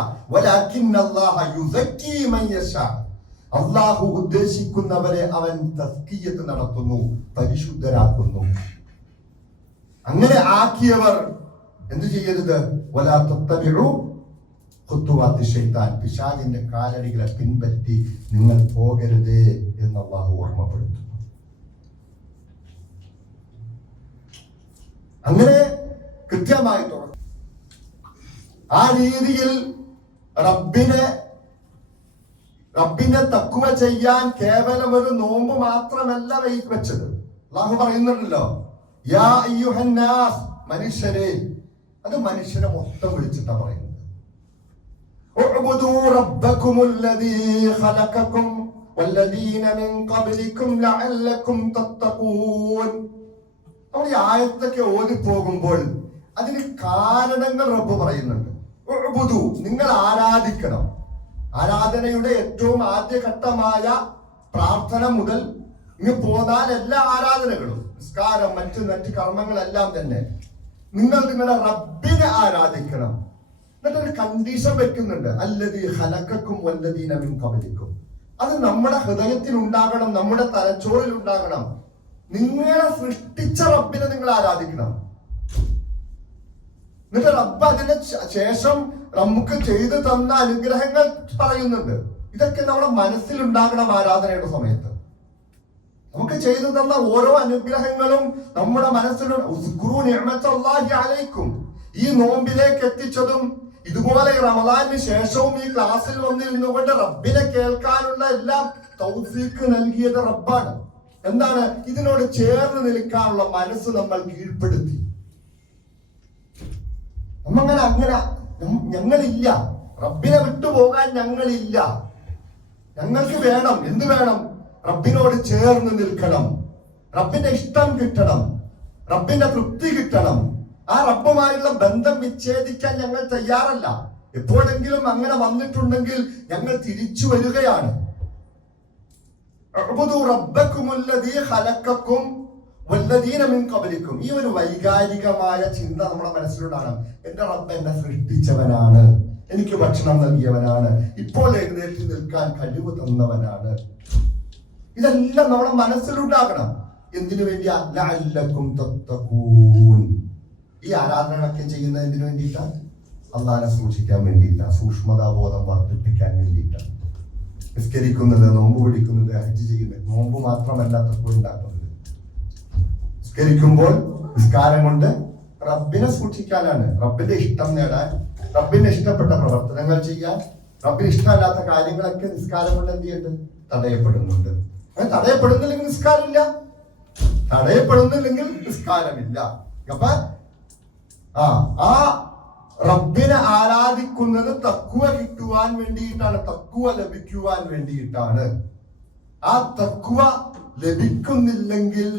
അല്ലാഹു ഉദ്ദേശിക്കുന്നവരെ അവൻ തസ്കിയത്ത് നടത്തുന്നു, പരിശുദ്ധരാക്കുന്നു. അങ്ങനെ ആക്കിയവർ എന്ത് ചെയ്യരുത്? വലാ തത്തബിഉ ഖുതുവാത്തി ശൈത്താൻ, പിശാചിന്റെ കാലടികളെ പിൻപറ്റി നിങ്ങൾ പോകരുതേ എന്ന് അല്ലാഹു ഓർമ്മപ്പെടുത്തുന്നു. അങ്ങനെ കൃത്യമായി ആ രീതിയിൽ റബ്ബിനെ തഖ്വ ചെയ്യാൻ കേവലം ഒരു നോമ്പ് മാത്രമല്ല വെച്ചത്. അല്ലാഹു പറയുന്നുണ്ടല്ലോ, യാ അയ്യുഹന്നാസ്, മനുഷ്യരെ. അത് മനുഷ്യരെ മൊത്തം വിളിച്ചിട്ടാ പറയുന്നത്. ഉഅ്ബുദൂ റബ്ബകുമുല്ലദീ ഖലഖകും വല്ലദീന മിൻ ഖബ്ലികും ലഅല്ലകും തത്തഖൂൻ. നമ്മൾ ഈ ആയത്തൊക്കെ ഓതിപ്പോകുമ്പോൾ അതിന് കാരണങ്ങൾ റബ്ബ് പറയുന്നുണ്ട്. ഉഅ്ബുദൂ, നിങ്ങൾ ആരാധിക്കണം. ആരാധനയുടെ ഏറ്റവും ആദ്യഘട്ടമായ പ്രാർത്ഥന മുതൽ ഇങ്ങ് പോന്നാൽ എല്ലാ ആരാധനകളും, നിസ്കാരം, മറ്റ് കർമ്മങ്ങളെല്ലാം തന്നെ നിങ്ങൾ നിങ്ങളുടെ റബ്ബിനെ ആരാധിക്കണം. എന്നിട്ടൊരു കണ്ടീഷൻ വെക്കുന്നുണ്ട്, അല്ലദീ ഖലഖകും വല്ലദീന മിൻ ഖബ്ലികും. അത് നമ്മുടെ ഹൃദയത്തിൽ ഉണ്ടാകണം, നമ്മുടെ തലച്ചോറിൽ ഉണ്ടാകണം. നിങ്ങളെ സൃഷ്ടിച്ച റബ്ബിനെ നിങ്ങൾ ആരാധിക്കണം. എന്നിട്ട് റബ്ബ് അതിന് ശേഷം നമുക്ക് ചെയ്തു തന്ന അനുഗ്രഹങ്ങൾ പറയുന്നുണ്ട്. ഇതൊക്കെ നമ്മുടെ മനസ്സിലുണ്ടാകണം. ആരാധനയുടെ സമയത്ത് നമുക്ക് ചെയ്തു തന്ന ഓരോ അനുഗ്രഹങ്ങളും നമ്മുടെ മനസ്സിലുണ്ട്. ഈ നോമ്പിലേക്ക് എത്തിച്ചതും ഇതുപോലെ റമദാനിന് ശേഷവും ഈ ക്ലാസ്സിൽ വന്നിരുന്നുകൊണ്ട് റബ്ബിനെ കേൾക്കാനുള്ള എല്ലാം തൗഫീഖ് നൽകിയത് റബ്ബാണ്. എന്താണ്? ഇതിനോട് ചേർന്ന് നിൽക്കാനുള്ള മനസ്സ് നമ്മൾ കീഴ്പ്പെടുത്തി. ഞങ്ങളില്ല, റബ്ബിനെ വിട്ടുപോകാൻ ഞങ്ങളില്ല. ഞങ്ങൾക്ക് വേണം, എന്ത് വേണം? റബ്ബിനോട് ചേർന്ന് നിൽക്കണം, റബ്ബിന്റെ ഇഷ്ടം കിട്ടണം, റബ്ബിന്റെ തൃപ്തി കിട്ടണം. ആ റബ്ബുമായുള്ള ബന്ധം വിച്ഛേദിക്കാൻ ഞങ്ങൾ തയ്യാറല്ല. എപ്പോഴെങ്കിലും അങ്ങനെ വന്നിട്ടുണ്ടെങ്കിൽ ഞങ്ങൾ തിരിച്ചു വരികയാണ്. ഈ ഒരു വൈകാരികമായ ചിന്ത നമ്മുടെ മനസ്സിലുണ്ടാകണം. എന്റെ റബ്ബ് എന്നെ സൃഷ്ടിച്ചവനാണ്, എനിക്ക് ഭക്ഷണം നൽകിയവനാണ്, ഇപ്പോൾ എഴുന്നേറ്റ് നിൽക്കാൻ കഴിവ് തന്നവനാണ്. ഇതെല്ലാം നമ്മുടെ മനസ്സിലുണ്ടാകണം. എന്തിനു വേണ്ടിയാ? ലഅല്ലക്കും തത്തഖൂൻ. ഈ ആരാധനകളൊക്കെ ചെയ്യുന്നത് എന്തിനു വേണ്ടിയിട്ടാണ്? അള്ളാഹനെ സൂക്ഷിക്കാൻ വേണ്ടിയിട്ടാണ്, സൂക്ഷ്മതാബോധം വർദ്ധിപ്പിക്കാൻ വേണ്ടിയിട്ടാണ്. നിസ്കരിക്കുന്നത്, നോമ്പ് പിടിക്കുന്നത്, ഹജ്ജ് ചെയ്യുന്നത്. നോമ്പ് മാത്രമല്ല തഖ്വ ഉണ്ടാക്കുന്നത്. നിസ്കരിക്കുമ്പോൾ നിസ്കാരം കൊണ്ട് റബ്ബിനെ സൂക്ഷിക്കാനാണ്, റബ്ബിന്റെ ഇഷ്ടം നേടാൻ, റബ്ബിന് ഇഷ്ടപ്പെട്ട പ്രവർത്തനങ്ങൾ ചെയ്യാൻ. റബ്ബിന് ഇഷ്ടമല്ലാത്ത കാര്യങ്ങളൊക്കെ നിസ്കാരം കൊണ്ട് എന്ത് ചെയ്യുന്നുണ്ട്? തടയപ്പെടുന്നുണ്ട്. തടയപ്പെടുന്നില്ലെങ്കിൽ നിസ്കാരമില്ല, തടയപ്പെടുന്നില്ലെങ്കിൽ നിസ്കാരമില്ല. അപ്പൊ ആ റബ്ബിനെ ആരാധിക്കുന്നത് തഖ്വ കിട്ടുവാൻ വേണ്ടിയിട്ടാണ്, തഖ്വ ലഭിക്കുവാൻ വേണ്ടിയിട്ടാണ്. ആ തഖ്വ ലഭിക്കുന്നില്ലെങ്കിൽ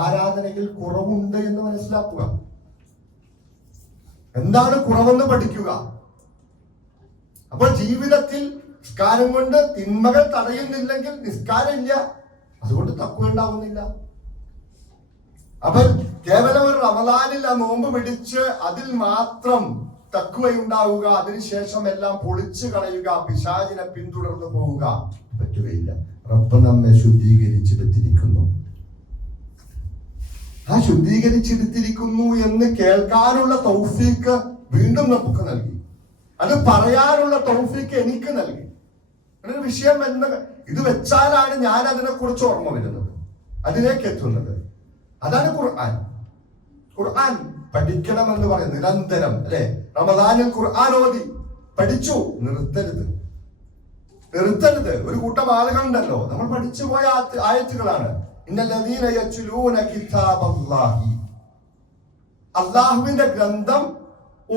ആരാധനയിൽ കുറവുണ്ട് എന്ന് മനസ്സിലാക്കുക. എന്താണ് കുറവെന്ന് പഠിക്കുക. അപ്പോൾ ജീവിതത്തിൽ നിസ്കാരം കൊണ്ട് തിന്മകൾ തടയുന്നില്ലെങ്കിൽ നിസ്കാരമില്ല, അതുകൊണ്ട് തഖ്വ ഉണ്ടാവുന്നില്ല. അപ്പൊ കേവലം ഒരു റമദാനിൽ ആ നോമ്പ് പിടിച്ച് അതിൽ മാത്രം തഖ്വയുണ്ടാവുക, അതിനുശേഷം എല്ലാം പൊളിച്ചു കളയുക, പിശാചിനെ പിന്തുടർന്നു പോവുക പറ്റുകയില്ല. റബ്ബ് നമ്മെ ശുദ്ധീകരിച്ചെടുത്തിരിക്കുന്നു. ആ ശുദ്ധീകരിച്ചെടുത്തിരിക്കുന്നു എന്ന് കേൾക്കാനുള്ള തൗഫീക്ക് വീണ്ടും നമുക്ക് നൽകി. അത് പറയാനുള്ള തൗഫീക്ക് എനിക്ക് നൽകി. ഒരു വിഷയം ഇത് വെച്ചാലാണ് ഞാൻ അതിനെ കുറിച്ച് ഓർമ്മ വരുന്നത്, അതിലേക്ക് എത്തുന്നത്. അതാണ് ഖുർആൻ. ഖുർആൻ പഠിക്കണമെന്ന് പറയുന്നത് നിരന്തരം, അല്ലെ? റമദാനിൽ ഖുർആൻ ഓതി പഠിച്ചു, നിർത്തരുത്. ഒരു കൂട്ടം ആളുകളുണ്ടല്ലോ, നമ്മൾ പഠിച്ചു പോയ ആയത്തുകളാണ്. ഇന്നല്ലദീന യത്ലൂന കിതാബല്ലാഹി, അല്ലാഹുവിന്റെ ഗ്രന്ഥം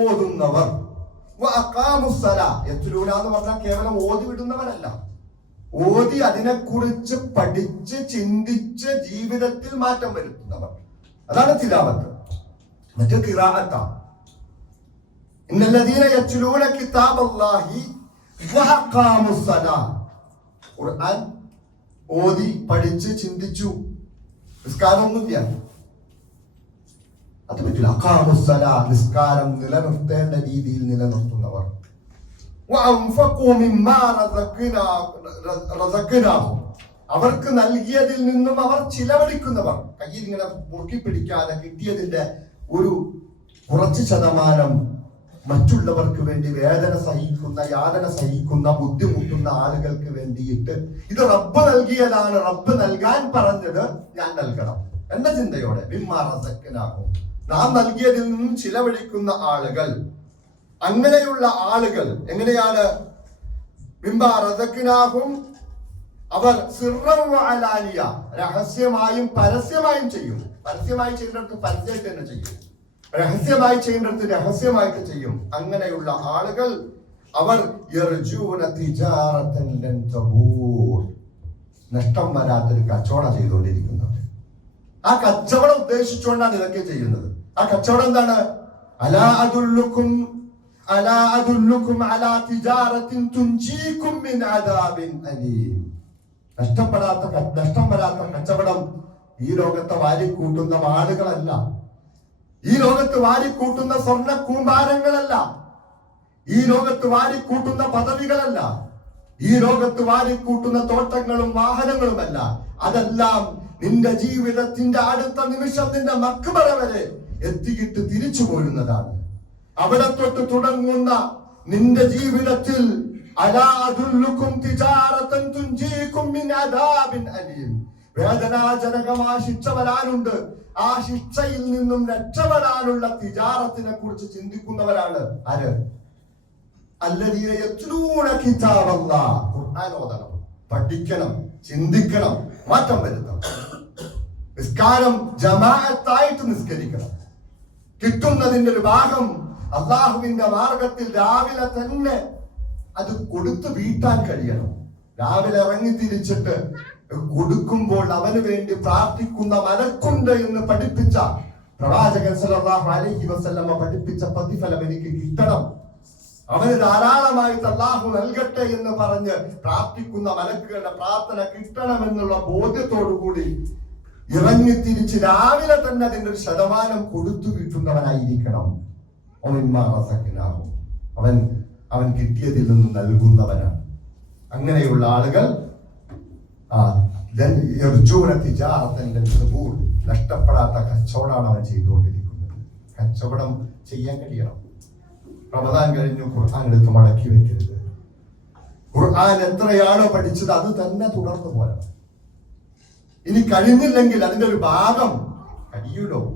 ഓതുന്നവർ. വഅഖാമുസ്സലാ, യത്ലൂന എന്ന് പറഞ്ഞാൽ കേവലം ഓതി വിടുന്നവരല്ല, ഓതി അതിനെക്കുറിച്ച് പഠിച്ച് ചിന്തിച്ച് ജീവിതത്തിൽ മാറ്റം വരുത്തുന്നവർ. അതാണ് തിലാവത്ത്. മറ്റേ ഖിറാഅത്ത. ഇന്നല്ലദീന യത്ലൂന കിതാബല്ലാഹി വഅഖാമുസ്സലാ, ഖുർആൻ ഓതി പഠിച്ച് ചിന്തിച്ചു. നിസ്കാരമൊന്നുമില്ല, അത് പറ്റില്ല. അഖാമുസ്സലാ, നിസ്കാരം നിലനിർത്തേണ്ട രീതിയിൽ നിലനിർത്തുന്നവർ. അവർക്ക് നൽകിയതിൽ നിന്നും അവർ ചിലവഴിക്കുന്നവർ. കയ്യിൽ ഇങ്ങനെ മുറുക്കി പിടിക്കാതെ കിട്ടിയതിന്റെ ഒരു കുറച്ച് ശതമാനം മറ്റുള്ളവർക്ക് വേണ്ടി വേദന സഹിക്കുന്ന, യാതന സഹിക്കുന്ന, ബുദ്ധിമുട്ടുന്ന ആളുകൾക്ക് വേണ്ടിയിട്ട്. ഇത് റബ്ബ് നൽകിയതാണ്, റബ്ബ് നൽകാൻ പറഞ്ഞത് ഞാൻ നൽകണം എന്ന ചിന്തയോടെ ബിമ്മാറസക്കനാകും, നാം നൽകിയതിൽ നിന്നും ചിലവഴിക്കുന്ന ആളുകൾ. അങ്ങനെയുള്ള ആളുകൾ എങ്ങനെയാണ്? ബിംബാറസക്കിനാകും, അവർ സിർറൻ വഅലാനിയ, രഹസ്യമായും പരസ്യമായും ചെയ്യും. പരസ്യമായി ചെയ്യേണ്ടടുത്ത് പരസ്യമായിട്ട് തന്നെ ചെയ്യും, രഹസ്യമായി ചെയ്യേണ്ടടുത്ത് രഹസ്യമായിട്ട് ചെയ്യും. അങ്ങനെയുള്ള ആളുകൾ അവർ യർജൂന തിജാറതൻ ലൻ തബൂർ, നഷ്ടം വരാത്തൊരു കച്ചവടം ചെയ്തുകൊണ്ടിരിക്കുന്നത്. ആ കച്ചവടം ഉദ്ദേശിച്ചുകൊണ്ടാണ് ഇതൊക്കെ ചെയ്യുന്നത്. ആ കച്ചവടം എന്താണ്? അലാ അദുല്ലുക്കും അലാ തിജാറത്തിൻ തുൻജീകും മിൻ അദാബിൻ അലീം. നഷ്ടം വരാത്ത കച്ചവടം ഈ ലോകത്തെ വാരിക്കൂട്ടുന്ന ആളുകളല്ല, ഈ ലോകത്ത് വാരിക്കൂട്ടുന്ന സ്വർണ്ണ കൂമ്പാരങ്ങളല്ല, ഈ ലോകത്ത് വാരിക്കൂട്ടുന്ന പദവികളല്ല, ഈ ലോകത്ത് വാരിക്കൂട്ടുന്ന തോട്ടങ്ങളും വാഹനങ്ങളുമല്ല. അതെല്ലാം നിന്റെ ജീവിതത്തിന്റെ അടുത്ത നിമിഷം നിന്റെ മക്ബറ വരെ എത്തിയിട്ട് തിരിച്ചു പോരുന്നതാണ്. അവിടെ തൊട്ട് തുടങ്ങുന്ന നിന്റെ ജീവിതത്തിൽ അലാ അദുല്ലുക്കും തിജാറതൻ തുൻജീകും മിൻ അദാബിൻ അലീം, വേദനാജനകമായ ശിക്ഷ വരാനുണ്ട്. ആ ശിക്ഷയിൽ നിന്നും രക്ഷപ്പെടാനുള്ള തിജാറത്തിനെ കുറിച്ച് ചിന്തിക്കുന്നവരാണ് ആര്? അല്ലദീന യത്ലൂന കിതാബല്ലാഹ്, ഖുർആൻ ഓതണം, പഠിക്കണം, ചിന്തിക്കണം, മാറ്റം വരുത്തണം. നിസ്കാരം ജമാഅത്തായിട്ട് നിസ്കരിക്കണം. കിട്ടുന്നതിന്റെ ഒരു ഭാഗം അള്ളാഹുവിന്റെ മാർഗത്തിൽ രാവിലെ തന്നെ അത് കൊടുത്തു വീട്ടാൻ കഴിയണം. രാവിലെ ഇറങ്ങി തിരിച്ചിട്ട് കൊടുക്കുമ്പോൾ അവന് വേണ്ടി പ്രാർത്ഥിക്കുന്ന മലക്കുണ്ട് എന്ന് പഠിപ്പിച്ച പ്രവാചകൻ സല്ലല്ലാഹു അലൈഹി വസല്ലമ പഠിപ്പിച്ച പ്രതിഫലം എനിക്ക് കിട്ടണം, അവന് ധാരാളമായിട്ട് അള്ളാഹു നൽകട്ടെ എന്ന് പറഞ്ഞ് പ്രാർത്ഥിക്കുന്ന മലക്കുകളുടെ പ്രാർത്ഥന കിട്ടണമെന്നുള്ള ബോധ്യത്തോടു കൂടി ഇറങ്ങി തിരിച്ച് രാവിലെ തന്നെ അതിന്റെ ഒരു ശതമാനം കൊടുത്തു വീട്ടുന്നവനായിരിക്കണം. അവൻ അവൻ കിട്ടിയതിൽ നിന്ന് നൽകുന്നവനാണ്. അങ്ങനെയുള്ള ആളുകൾ നഷ്ടപ്പെടാത്ത കച്ചവടമാണ് അവൻ ചെയ്തുകൊണ്ടിരിക്കുന്നത്. കച്ചവടം ചെയ്യാൻ കഴിയണം. റമദാൻ കഴിഞ്ഞു ഖുർആൻ എടുത്ത് മടക്കി വെക്കരുത്. ഖുർആൻ എത്രയാണോ പഠിച്ചത് അത് തന്നെ തുടർന്നു പോരണം. ഇനി കഴിഞ്ഞില്ലെങ്കിൽ അതിന്റെ ഒരു ഭാഗം കഴിയും.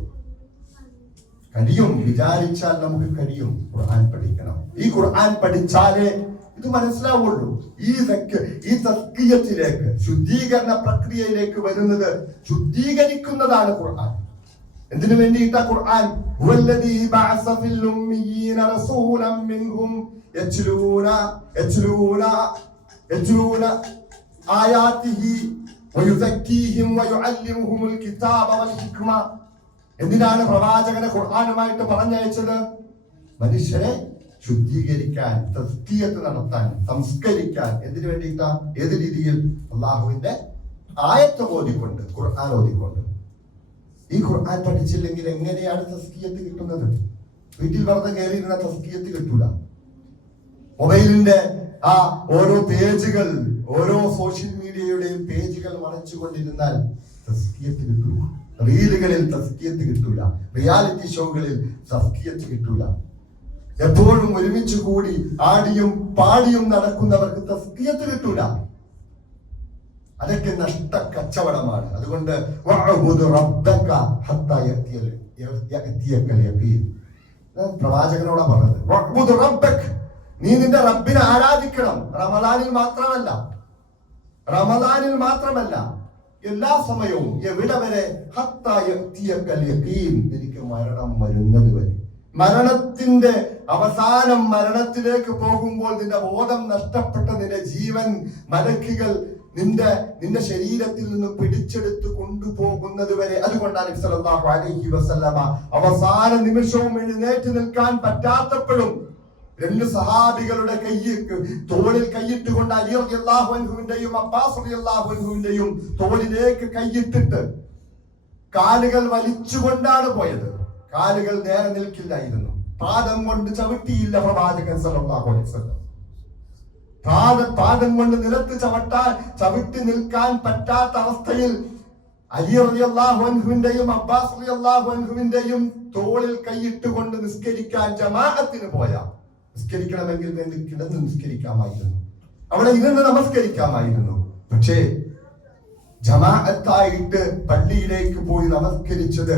വിചാരിച്ചാൽ നമുക്ക് കഴിയും. ഖുർആൻ പഠിക്കണം. ഈ ഖുർആൻ പഠിച്ചാലേ ഇത് മനസ്സിലാവുള്ളൂ. ഈ തസ്കിയത്തിലേക്ക്, ശുദ്ധീകരണ പ്രക്രിയയിലേക്ക് വരുന്നത് ശുദ്ധീകരിക്കുന്നതാണ് ഖുർആൻ. എന്തിനു വേണ്ടിയിട്ടാ ഖുർആൻ? ഹുവല്ലദീ ബഅസ ഫിൽ ഉമ്മീന റസൂലൻ മിൻഹും യത്ലൂന ആയാതിഹി വയുസക്കീഹിം വയുഅല്ലിമുഹുൽ കിതാബ വൽ ഹിക്മ. എന്തിനാണ് പ്രവാചകനെ ഖുർആനുമായിട്ട് പറഞ്ഞയച്ചത്? മനുഷ്യരെ ശുദ്ധീകരിക്കാൻ, തസ്കിയത്ത് നടത്താൻ, സംസ്കരിക്കാൻ. എന്തിനു വേണ്ടിയിട്ടാ? ഏത് രീതിയിൽ? അള്ളാഹുവിന്റെ ആയത്ത് ഓതിക്കൊണ്ട്, ഖുർആൻ ഓതിക്കൊണ്ട്. ഈ ഖുർആൻ പഠിച്ചില്ലെങ്കിൽ എങ്ങനെയാണ് തസ്കിയത്ത് കിട്ടുന്നത്? വീട്ടിൽ വെറുതെ കയറിയിരുന്ന തസ്കിയത്ത് കിട്ടൂല. മൊബൈലിന്റെ ഓരോ പേജുകൾ, ഓരോ സോഷ്യൽ മീഡിയയുടെയും പേജുകൾ മറച്ചുകൊണ്ടിരുന്നാൽ തസ്കിയത്ത് കിട്ടൂല. റീലുകളിൽ തസ്കിയത്ത് കിട്ടൂല. റിയാലിറ്റി ഷോകളിൽ തസ്കിയത്ത് കിട്ടൂല. എപ്പോഴും ഒരുമിച്ച് കൂടി ആടിയും പാടിയും നടക്കുന്നവർക്ക് തസ്കിയത്ത് കിട്ടൂല. അതൊക്കെ നഷ്ട കച്ചവടമാണ്. അതുകൊണ്ട് പ്രവാചകനോടാ പറഞ്ഞത്, നീ നിന്റെ റബ്ബിനെ ആരാധിക്കണം. റമദാനിൽ മാത്രമല്ല എല്ലാ സമയവും. എവിടെ വരെ? എനിക്ക് മരണം വരുന്നത് വരെ. മരണത്തിന്റെ അവസാനം, മരണത്തിലേക്ക് പോകുമ്പോൾ നിന്റെ ബോധം നഷ്ടപ്പെട്ട നിന്റെ ജീവൻ മലക്കുകൾ നിന്റെ ശരീരത്തിൽ നിന്ന് പിടിച്ചെടുത്ത് കൊണ്ടുപോകുന്നത് വരെ. അതുകൊണ്ടാണ് നബി സല്ലല്ലാഹു അലൈഹി വസല്ലമ അവസാന നിമിഷവും എഴുന്നേറ്റ് നിൽക്കാൻ പറ്റാത്തപ്പോഴും രണ്ട് സഹാബികളുടെ തോളിൽ കൈയിട്ടുകൊണ്ട് അലി റളിയല്ലാഹു അൻഹുവിന്റെയും അബ്ബാസ് റളിയല്ലാഹു അൻഹുവിന്റെയും തോളിലേക്ക് കൈയിട്ടിട്ട് കാലുകൾ വലിച്ചുകൊണ്ടാണ് പോയത്. കാലുകൾ നേരെ നിൽക്കില്ലായിരുന്നു. പാദം കൊണ്ട് ചവിട്ടിയില്ല പ്രവാചകൻ സല്ലല്ലാഹു അലൈഹി വസല്ലം. പാദം കൊണ്ട് നിലത്ത് ചവിട്ടി നിൽക്കാൻ പറ്റാത്ത അവസ്ഥയിൽ അലി റളിയല്ലാഹു അൻഹുവിന്റെയും അബ്ബാസ് റളിയല്ലാഹു അൻഹുവിന്റെയും തോളിൽ കൈയിട്ടുകൊണ്ട് നിസ്കരിക്കാൻ ജമാഅത്തിന് നിസ്കരിക്കണമെങ്കിൽ കിടന്ന് നിസ്കരിക്കാമായിരുന്നു, അവിടെ ഇരുന്ന് നമസ്കരിക്കാമായിരുന്നു. പക്ഷേ ജമാഅത്തായിട്ട് പള്ളിയിലേക്ക് പോയി നമസ്കരിച്ചത്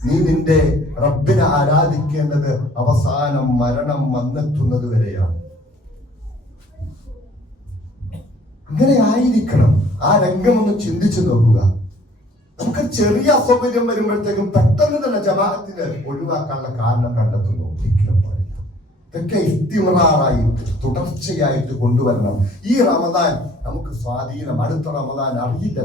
നീ നിന്റെ റബ്ബിനെ ആരാധിക്കേണ്ടത് അവസാനം മരണം വന്നെത്തുന്നത് വരെയാണ്. അങ്ങനെ ആയിരിക്കണം. ആ രംഗം ഒന്ന് ചിന്തിച്ചു നോക്കുക. നമുക്ക് ചെറിയ അസൗകര്യം വരുമ്പോഴത്തേക്കും പെട്ടെന്ന് തന്നെ ജമാഅത്തിനെ ഒഴിവാക്കാനുള്ള കാരണം കണ്ടെത്തുന്നു. ഇതൊക്കെ ഇസ്തിമറാറായിട്ട് തുടർച്ചയായിട്ട് കൊണ്ടുവരണം. ഈ റമദാൻ നമുക്ക് സ്വാധീനം, അടുത്ത റമദാൻ അറിയില്ല.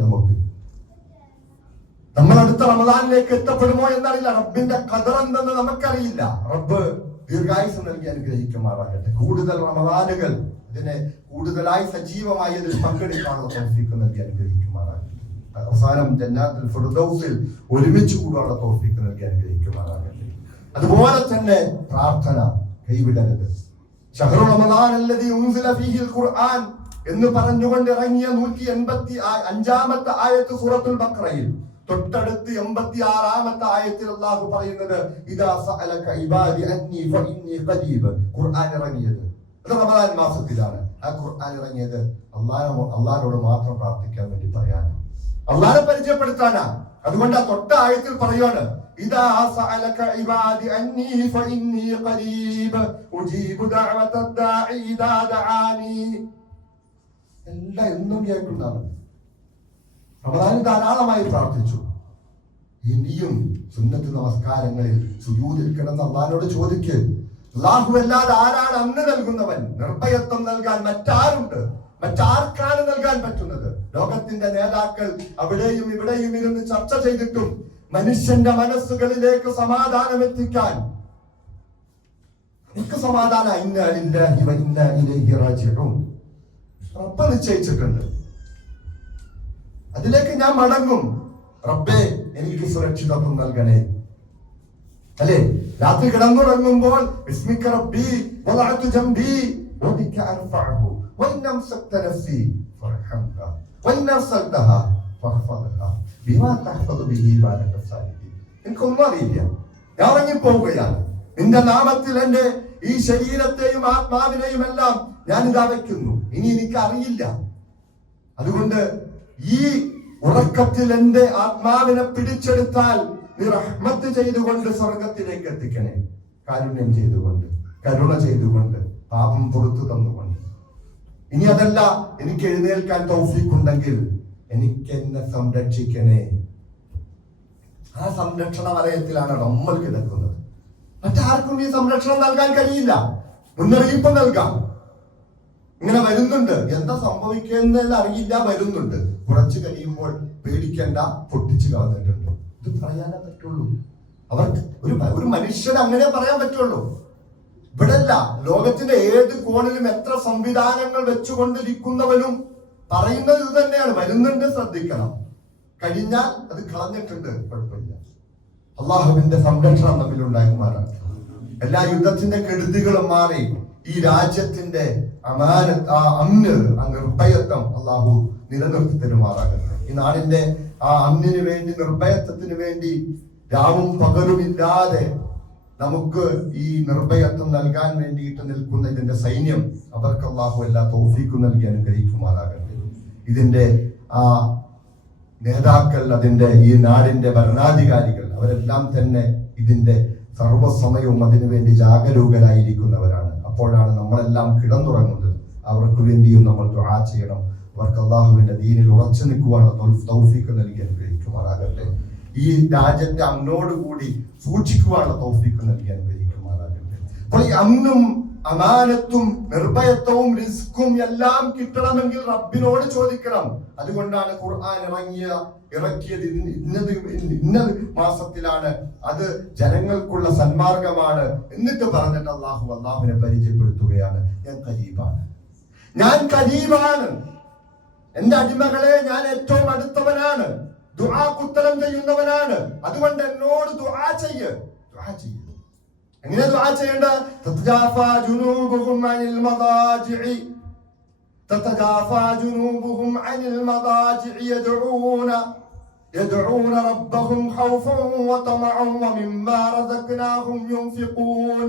നമ്മൾ അടുത്ത റമദാനിലേക്ക് എത്തപ്പെടുമോ എന്നറിയില്ല. റബ്ബിന്റെ ഖദർ എന്തെന്ന് നമുക്കറിയില്ല. റബ്ബ് ദീർഘായുസ് നൽകി അനുഗ്രഹിക്കുമാറാകട്ടെ. കൂടുതൽ റമദാനുകൾ ഇതിനെ കൂടുതലായി സജീവമായി അതിൽ പങ്കെടുക്കാനുള്ള തൗഫീഖ് നൽകി അനുഗ്രഹിക്കുമാറാകട്ടെ. അവസാനം ജന്നാത്തുൽ ഫിർദൗസിൽ ഒരുമിച്ച് കൂടാനുള്ള തൗഫീഖ് നൽകി അനുഗ്രഹിക്കുമാറാകട്ടെ. അതുപോലെ തന്നെ പ്രാർത്ഥന കൈവിടരുത്. ശഹ്റു റമദാൻ അല്ലദീ ഉൻസില ഫീഹിൽ ഖുർആൻ എന്ന് പറഞ്ഞുകൊണ്ട് ഇറങ്ങിയ 185ാമത്തെ ആയത്ത് സൂറത്തുൽ ബഖറയിൽ, തൊട്ടടുത്ത് 86ാമത്തെ ആയത്തിൽ അല്ലാഹു പറയുന്നത് ഇദാ സഅലക ഇബാദി അന്നി ഫഇന്നി ഖരീബ്. ഖുർആൻ ഇറങ്ങിയത് അത് റമദാൻ മാസത്തിലാണ്. ആ ഖുർആൻ ഇറങ്ങിയത് അല്ലാഹുവോട് മാത്രം പ്രാർത്ഥിക്കാൻ വേണ്ടി പറയാനാണ്, അല്ലാഹുവെ പരിചയപ്പെടുത്താനാ. അതുകൊണ്ട് ആ തൊട്ട ആയത്തിൽ പറയുകയാണ് ഇദാ സഅലക ഇബാദി അന്നി ഫഇന്നി ഖരീബ് ഉജീബു ദഅവതദ് ദാഇ ഇദാ ദആനി. എല്ലാം എന്നും കേൾക്കുന്നതാണ്. റമദാനിൽ ധാരാളമായി പ്രാർത്ഥിച്ചു. ഇനിയും സുന്നത്ത് നമസ്കാരങ്ങളിൽ സുജൂദിൽ കിടന്ന് അല്ലാഹുവോട് ചോദിക്ക്. അല്ലാഹുവല്ലാതെ ആരാണ് അന്ന് നൽകുന്നവൻ? നിർഭയത്വം നൽകാൻ മറ്റാരുണ്ട്? മറ്റാർക്കാണ് നൽകാൻ പറ്റുന്നത്? ലോകത്തിന്റെ നേതാക്കൾ അവിടെയും ഇവിടെയും ഇരുന്ന് ചർച്ച ചെയ്തിട്ടും മനുഷ്യന്റെ മനസ്സുകളിലേക്ക് സമാധാനം എത്തിക്കാൻ റബ്ബ് നിശ്ചയിച്ചിട്ടുണ്ട്. അതിലേക്ക് ഞാൻ മടങ്ങും. റബ്ബേ എനിക്ക് സുരക്ഷിതത്വം നൽകണേ. അല്ലേ? രാത്രി കിടന്നുറങ്ങുമ്പോൾ ബിസ്മിക റബ്ബി വദഅതു ജംബി വബിക അർഫഉഹു വഇൻ അംസക്ത നഫ്സി ഫർഹംഹ വഇൻ അർസൽതഹ ഫഹ്ഫദ്ഹ ബിമാ തഹ്ഫദു ബിഹി ഇബാദക സാലിഹീൻ. എനിക്കൊന്നും അറിയില്ല, ഞാൻ ഇറങ്ങിപ്പോവുകയാണ്. നിന്റെ നാമത്തിൽ എന്റെ ഈ ശരീരത്തെയും ആത്മാവിനെയും എല്ലാം ഞാൻ ഇതാ വയ്ക്കുന്നു. ഇനി എനിക്ക് അറിയില്ല. അതുകൊണ്ട് ഈ ഉറക്കത്തിൽ എന്റെ ആത്മാവിനെ പിടിച്ചെടുത്താൽ നീ റഹ്മത്ത് ചെയ്തുകൊണ്ട് സ്വർഗത്തിലേക്ക് എത്തിക്കണേ. കാരുണ്യം ചെയ്തുകൊണ്ട്, കരുണ ചെയ്തുകൊണ്ട്, പാപം പുറത്തു തന്നുകൊണ്ട്. ഇനി അതല്ല, എനിക്ക് എഴുന്നേൽക്കാൻ തൗഫീഖുണ്ടെങ്കിൽ എനിക്ക് എന്നെ സംരക്ഷിക്കണേ. ആ സംരക്ഷണ വലയത്തിലാണ് നമ്മൾ കിടക്കുന്നത്. മറ്റാർക്കും ഈ സംരക്ഷണം നൽകാൻ കഴിയില്ല. മുന്നറിയിപ്പ് നൽകാം. ഇങ്ങനെ വരുന്നുണ്ട്, എന്താ സംഭവിക്കുന്നതെന്ന് അറിയില്ല, വരുന്നുണ്ട്. കുറച്ച് കഴിയുമ്പോൾ പേടിക്കേണ്ട, പൊട്ടിച്ചു കളഞ്ഞിട്ടുണ്ട്. ഇത് പറയാനേ പറ്റുള്ളൂ. അവർക്ക് ഒരു മനുഷ്യന് അങ്ങനെ പറയാൻ പറ്റുള്ളൂ. ഇവിടല്ല, ലോകത്തിന്റെ ഏത് കോണിലും എത്ര സംവിധാനങ്ങൾ വെച്ചുകൊണ്ടിരിക്കുന്നവനും പറയുന്നത് ഇത് തന്നെയാണ്. വരുന്നുണ്ട്, ശ്രദ്ധിക്കണം. കഴിഞ്ഞാൽ അത് കളഞ്ഞിട്ടുണ്ട്, കുഴപ്പമില്ല. അള്ളാഹുവിന്റെ സംരക്ഷണം നമ്മിലുണ്ടാകുമാറാണ്. എല്ലാ യുദ്ധത്തിന്റെ കെടുതികളും മാറി ഈ രാജ്യത്തിന്റെ നിർഭയത്വം അള്ളാഹു നിലനിർത്തി തരുമാറാകട്ടെ. ഈ നാടിന്റെ ആ അമ്നിന് വേണ്ടി, നിർഭയത്വത്തിന് വേണ്ടി രാവും പകലുമില്ലാതെ നമുക്ക് ഈ നിർഭയത്വം നൽകാൻ വേണ്ടിയിട്ട് നിൽക്കുന്ന ഇതിന്റെ സൈന്യം, അവർക്ക് അള്ളാഹു എല്ലാ തൗഫീഖും നൽകി അനുഗ്രഹിക്കുമാറാകട്ടെ. ഇതിന്റെ ആ നേതാക്കൾ, അതിന്റെ ഈ നാടിന്റെ ഭരണാധികാരികൾ, അവരെല്ലാം തന്നെ ഇതിന്റെ സർവ്വസമയവും അതിനുവേണ്ടി ജാഗരൂകരായിരിക്കുന്നവരാണ്. അപ്പോഴാണ് നമ്മളെല്ലാം കിടന്നുറങ്ങുന്നത്. അവർക്ക് വേണ്ടിയും നമ്മൾ ദുആ ചെയ്യണം. അവർക്ക് അള്ളാഹുവിന്റെ ദീനിൽ ഉറച്ചു നിൽക്കുവാനുള്ള തൗഫീഖ് നൽകി അനുഗ്രഹിക്കുമാറാകട്ടെ. ഈ രാജ്യത്തെ അമ്നോടുകൂടി സൂക്ഷിക്കുവാനുള്ള തൗഫീഖ് നൽകി അനുഗ്രഹിക്കുമാറാകട്ടെ. അപ്പോൾ ഈ അമ്നും അമാനത്തും നിർഭയത്വവും റിസ്ക്കും എല്ലാം കിട്ടണമെങ്കിൽ റബ്ബിനോട് ചോദിക്കണം. അതുകൊണ്ടാണ് ഖുർആൻ ഇറക്കിയത് ഇന്നത് മാസത്തിലാണ്, അത് ജനങ്ങൾക്കുള്ള സന്മാർഗമാണ് എന്നിട്ട് പറഞ്ഞിട്ട് അള്ളാഹുവിനെ പരിചയപ്പെടുത്തുകയാണ്. ഞാൻ കരീബാണ്, എന്റെ അടിമകളെ ഞാൻ ഏറ്റവും അടുത്തവനാണ്, ദുആക്കുത്തരം ചെയ്യുന്നവനാണ്. അതുകൊണ്ട് എന്നോട് ദുആ ചെയ്യ്. എങ്ങനെ ദുആ ചെയ്യേണ്ട? തതജാഫാ ജുനൂബുഹും അനിൽ മദാജിഇ യദ്ഊന റബ്ബഹും ഖൗഫൻ വതമഅൻ വമിമ്മാ റസഖ്നാഹും യുൻഫിഖൂൻ.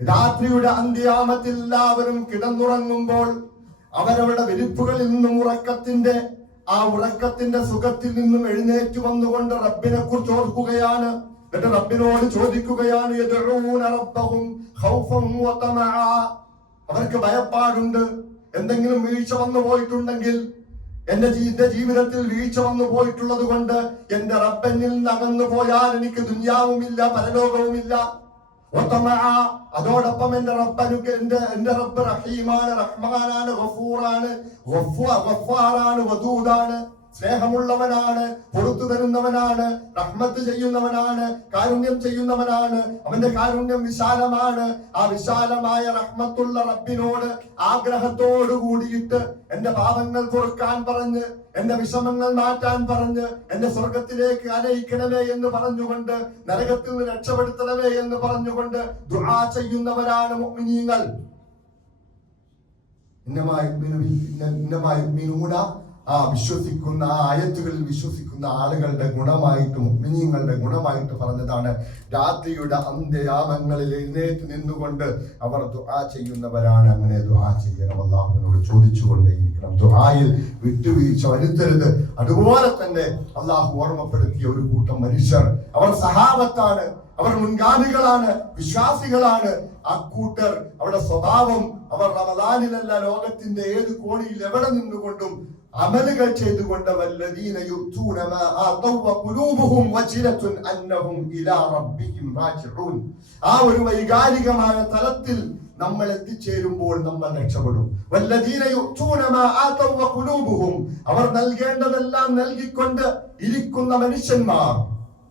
രാത്രിയുടെ അന്ത്യയാമത്തിൽ എല്ലാവരും കിടന്നുറങ്ങുമ്പോൾ അവരവരുടെ വിരിപ്പുകളിൽ നിന്നും ഉറക്കത്തിന്റെ സുഖത്തിൽ നിന്നും എഴുന്നേറ്റ് വന്നുകൊണ്ട് റബ്ബിനെ കുറിച്ച് ഓർക്കുകയാണ്. എന്നിട്ട് റബ്ബിനോട് ചോദിക്കുകയാണ്. അവർക്ക് ഭയപ്പാടുണ്ട്. എന്തെങ്കിലും വീഴ്ച വന്നു പോയിട്ടുണ്ടെങ്കിൽ, എന്റെ ജീവിതത്തിൽ വീഴ്ച വന്നു പോയിട്ടുള്ളത് കൊണ്ട് എന്റെ റബ്ബനിൽ നിന്ന് അകന്നു പോയാൽ എനിക്ക് ദുനിയാവുമില്ല, പരലോകവുമില്ല. അതോടൊപ്പം എന്റെ റബ്ബ് റഹീമാണ്, റഹ്മാനാണ്, ഗഫൂറാണ്, ഗഫാറാണ്, വദൂദാണ്, സ്നേഹമുള്ളവനാണ്, പൊറുത്തു തരുന്നവനാണ്, റഹ്മത്ത് ചെയ്യുന്നവനാണ്, കാരുണ്യം ചെയ്യുന്നവനാണ്. അവന്റെ കാരുണ്യം വിശാലമാണ്. ആ വിശാലമായ റഹ്മത്തുള്ള റബ്ബിനോട് ആഗ്രഹത്തോടു കൂടിയിട്ട് എന്റെ പാപങ്ങൾ പൊറുക്കാൻ പറഞ്ഞ്, എന്റെ വിഷമങ്ങൾ മാറ്റാൻ പറഞ്ഞ്, എന്റെ സ്വർഗത്തിലേക്ക് അനയിക്കണമേ എന്ന് പറഞ്ഞുകൊണ്ട്, നരകത്തിൽ നിന്ന് രക്ഷപ്പെടുത്തണമേ എന്ന് പറഞ്ഞുകൊണ്ട് ദുആ ചെയ്യുന്നവരാണ് മുഅ്മിനീങ്ങൾ. വിശ്വസിക്കുന്ന ആയത്തുകളിൽ വിശ്വസിക്കുന്ന ആളുകളുടെ ഗുണമായിട്ട്, മുഅ്മിനീങ്ങളുടെ ഗുണമായിട്ട് പറഞ്ഞതാണ്. രാത്രിയുടെ അന്ത്യയാമങ്ങളിൽ എഴുന്നേറ്റ് നിന്നുകൊണ്ട് അവർ ദുആ ചെയ്യുന്നവരാണ്. അങ്ങനെ ദുആ ചെയ്യണം, അല്ലാഹുവിനോട് ചോദിച്ചുകൊണ്ടേയിരിക്കണം. ദുആയിൽ വിട്ടുവീഴ്ച വരുത്തരുത്. അതുപോലെ തന്നെ അല്ലാഹു ഓർമ്മപ്പെടുത്തിയ ഒരു കൂട്ടം മനുഷ്യർ, അവർ സഹാബത്താണ്, അവർ മുൻഗാമികളാണ്, വിശ്വാസികളാണ്. ആ കൂട്ടർ, അവരുടെ സ്വഭാവം, അവർ റമദാനിലല്ല, ലോകത്തിന്റെ ഏത് കോണിയിൽ എവിടെ നിന്നുകൊണ്ടും അമലുകൾ ചെയ്തുകൊണ്ട് വല്ലദീന യുഅ്തൂന മാ ആതൗ വഖുലൂബുഹും വജിലത്തുൻ അന്നഹും ഇലാ റബ്ബിഹിം റാജിഊൻ. ആ ഒരു വൈകാരികമായ തലത്തിൽ നമ്മൾ എത്തിച്ചേരുമ്പോൾ നമ്മൾ രക്ഷപ്പെടും. വല്ലദീന യുഅ്തൂന മാ ആതൗ വഖുലൂബുഹും, അവർ നൽകേണ്ടതെല്ലാം നൽകിക്കൊണ്ട് ഇരിക്കുന്ന മനുഷ്യന്മാർ.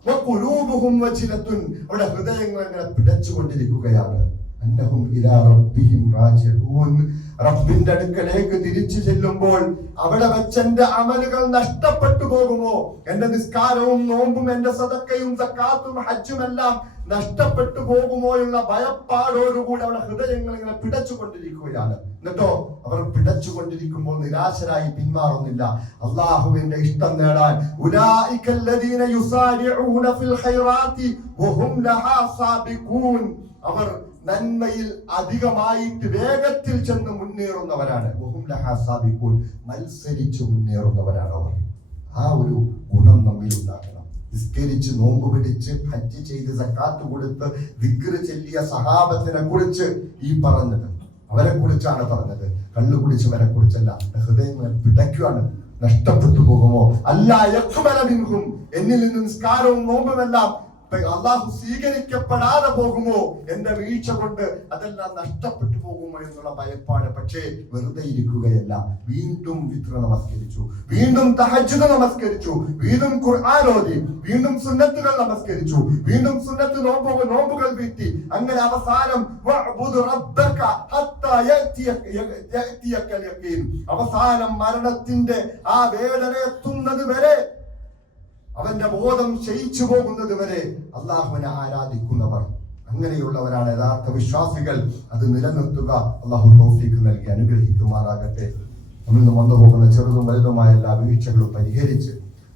വഖുലൂബുഹും വജിലത്തുൻ, അവരുടെ ഹൃദയങ്ങൾ അങ്ങനെ പിടച്ചുകൊണ്ടിരിക്കുകയാണ്. അന്നഹും ഇലാ റബ്ബിഹിം റാജിഊൻ, റബ്ബിന്റെ അടുക്കലേക്ക് തിരിച്ചു ചെല്ലുമ്പോൾ അവിടെ വെച്ച് എന്റെ അമലുകൾ നഷ്ടപ്പെട്ടു പോകുമോ, എന്റെ നിസ്കാരവും നോമ്പും എന്റെ സദക്കയും സക്കാത്തും ഹജ്ജും എല്ലാം നഷ്ടപ്പെട്ടു പോകുമോ എന്ന ഭയപ്പാടോടുകൂടി അവരുടെ ഹൃദയങ്ങൾ ഇങ്ങനെ പിടച്ചുകൊണ്ടിരിക്കുകയാണ്. എന്നിട്ടോ അവർ പിടച്ചുകൊണ്ടിരിക്കുമ്പോൾ നിരാശരായി പിന്മാറുന്നില്ല. അള്ളാഹുവിന്റെ ഇഷ്ടം നേടാൻ അവർ നന്മയിൽ അധികമായിട്ട് വേഗത്തിൽ ചെന്ന് മുന്നേറുന്നവരാണ്. മത്സരിച്ചു മുന്നേറുന്നവരാണ് അവർ. ആ ഒരു ഗുണം നമ്മിൽ ഉണ്ടാക്കണം. നിസ്കരിച്ച് നോമ്പ് പിടിച്ച് ഹജ്ജ് ചെയ്ത് സക്കാത്ത് കൊടുത്ത് ദിക്റ് ചൊല്ലിയ സഹാബത്തിനെ കുറിച്ച് ഈ പറഞ്ഞത് അവരെ കുറിച്ചാണ് പറഞ്ഞത്. കള്ളു കുടിച്ചവരെ കുറിച്ചല്ല. ഹൃദയങ്ങൾ പിടയ്ക്കുകയാണ്. നഷ്ടപ്പെട്ടു പോകുമോ അല്ല യഖ്ബലമിൻഹും, എന്നിൽ നിന്ന് നിസ്കാരവും നോമ്പുമെല്ലാം അള്ളാഹു സ്വീകരിക്കപ്പെടാതെ പോകുമോ, എന്റെ വീഴ്ച കൊണ്ട് അതെല്ലാം നഷ്ടപ്പെട്ടു പോകുമോ എന്നുള്ള ഭയപ്പാട്. പക്ഷേ വെറുതെ ഇരിക്കുകയല്ല. വീണ്ടും വിത്ർ നമസ്കരിച്ചു, വീണ്ടും തഹജ്ജുദ് നമസ്കരിച്ചു, വീണ്ടും ഖുർആൻ ഓതി, വീണ്ടും സുന്നത്തുകൾ നമസ്കരിച്ചു, വീണ്ടും സുന്നത്ത് നോമ്പുകൾ വീട്ടി. അങ്ങനെ അവസാനം അവസാനം മരണത്തിന്റെ ആ വേദന എത്തുന്നത് വരെ, അവന്റെ ബോധം ക്ഷയിച്ചു പോകുന്നത് വരെ അള്ളാഹുവിനെ ആരാധിക്കുന്നവർ, അങ്ങനെയുള്ളവരാണ് യഥാർത്ഥ വിശ്വാസികൾ. അത് നിലനിർത്തുക അള്ളാഹു തൗഫീഖ് നൽകി അനുഗ്രഹിക്കുമാറാകട്ടെ. നമ്മിൽ നിന്ന് വന്നു പോകുന്ന ചെറുതും വലുതുമായ എല്ലാ വീഴ്ചകളും പരിഹരിച്ച്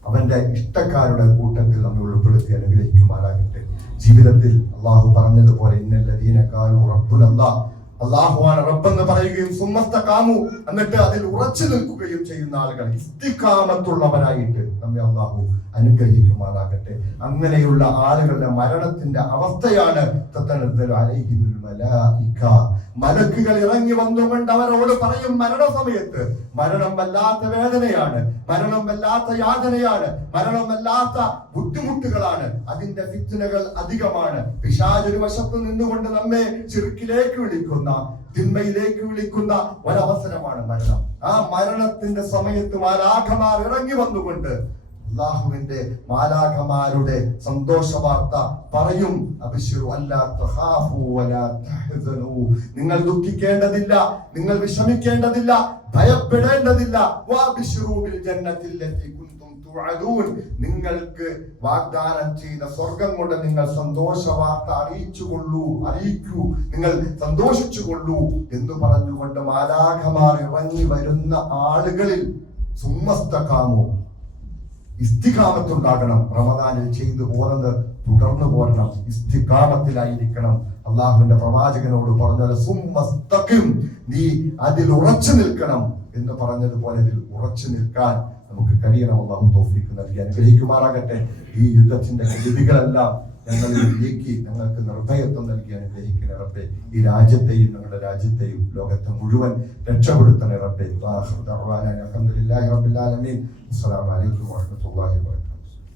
അവന്റെ ഇഷ്ടക്കാരുടെ കൂട്ടത്തിൽ നമ്മെ ഉൾപ്പെടുത്തി അനുഗ്രഹിക്കുമാറാകട്ടെ. ജീവിതത്തിൽ അള്ളാഹു പറഞ്ഞതുപോലെ ഇന്നല്ലദീന ഖാലൂ റബ്ബുനല്ലാഹ്, അള്ളാഹുവാണ് റബ്ബെന്ന് പറയുകയും സുമ്മസ്തഖാമു, എന്നിട്ട് അതിൽ ഉറച്ചു നിൽക്കുകയും ചെയ്യുന്ന ആളുകൾ, ഇസ്തിഖാമത്തുള്ളവരായിട്ട് നമ്മെ അള്ളാഹു അനുഗ്രഹിക്കുമാറാകട്ടെ. അങ്ങനെയുള്ള ആളുകളുടെ മരണത്തിന്റെ അവസ്ഥയാണ് മലക്കുകൾ ഇറങ്ങി വന്നുകൊണ്ട് അവരോട് പറയും, മരണസമയത്ത് മരണം വല്ലാത്ത വേദനയാണ്, മരണം വല്ലാത്ത യാതനയാണ്, മരണം വല്ലാത്ത ബുദ്ധിമുട്ടുകളാണ്, അതിന്റെ ഫിത്നകൾ അധികമാണ്. പിശാചൊരു വശത്ത് നിന്നുകൊണ്ട് നമ്മെ ശിർക്കിലേക്ക് വിളിക്കുന്ന, തിന്മയിലേക്ക് വിളിക്കുന്ന ഒരവസരമാണ് മരണം. ആ മരണത്തിന്റെ സമയത്ത് മാലാഖമാർ ഇറങ്ങി വന്നുകൊണ്ട് അല്ലാഹുവിന്റെ മാലാഖമാരുടെ സന്തോഷ വാർത്ത പറയും, അബ്ശിറു അല്ലാ തഖാഫു വലാ തഹ്സനു, നിങ്ങൾ ദുഃഖിക്കേണ്ടതില്ല, നിങ്ങൾ വിഷമിക്കേണ്ടതില്ല, ഭയപ്പെടേണ്ടതില്ല. വഅബ്ശിറു ബിൽ ജന്നത്തിൽ ലത്തി കുൻതും തുഅദൂൻ, നിങ്ങൾക്ക് വാഗ്ദാനം ചെയ്ത സ്വർഗ്ഗം കൊണ്ട് നിങ്ങൾ സന്തോഷ വാർത്ത അറിയിക്കൂ, നിങ്ങൾ സന്തോഷിച്ചുകൊള്ളൂ എന്ന് പറഞ്ഞുകൊണ്ട് മാലാഖമാർ ഇറങ്ങി വരുന്ന ആളുകളിൽ സുമ്മസ്തഖാമു, ഇസ്തിഖാമത്തുണ്ടാകണം. റമദാനിൽ ചെയ്തു പോകുന്നത് തുടർന്നു പോരണം, ഇസ്തിഖാമത്തിലായിരിക്കണം. അള്ളാഹുവിന്റെ പ്രവാചകനോട് പറഞ്ഞത് സുമ്മസ്തഖിം, നീ അതിൽ ഉറച്ചു നിൽക്കണം എന്ന് പറഞ്ഞതുപോലെ ഇതിൽ ഉറച്ചു നിൽക്കാൻ നമുക്ക് കഴിയണം. അള്ളാഹു തൗഫീഖ് നൽകി അനുഗ്രഹിക്കുമാറാകട്ടെ. ഈ യുദ്ധത്തിന്റെ കെടുതികളെല്ലാം ഞങ്ങളിൽ നീക്കി ഞങ്ങൾക്ക് നിർഭയത്വം നൽകി അനുഗ്രഹിക്കുന്ന റബ്ബേ, ഈ രാജ്യത്തെയും ഞങ്ങളുടെ രാജ്യത്തെയും ലോകത്തെ മുഴുവൻ രക്ഷപ്പെടുത്തണേ റബ്ബേ. അൽഹംദുലില്ലാഹി റബ്ബിൽ ആലമീൻ. അസ്സലാമു അലൈക്കും വറഹ്മത്തുള്ളാഹി വബറകാതുഹു.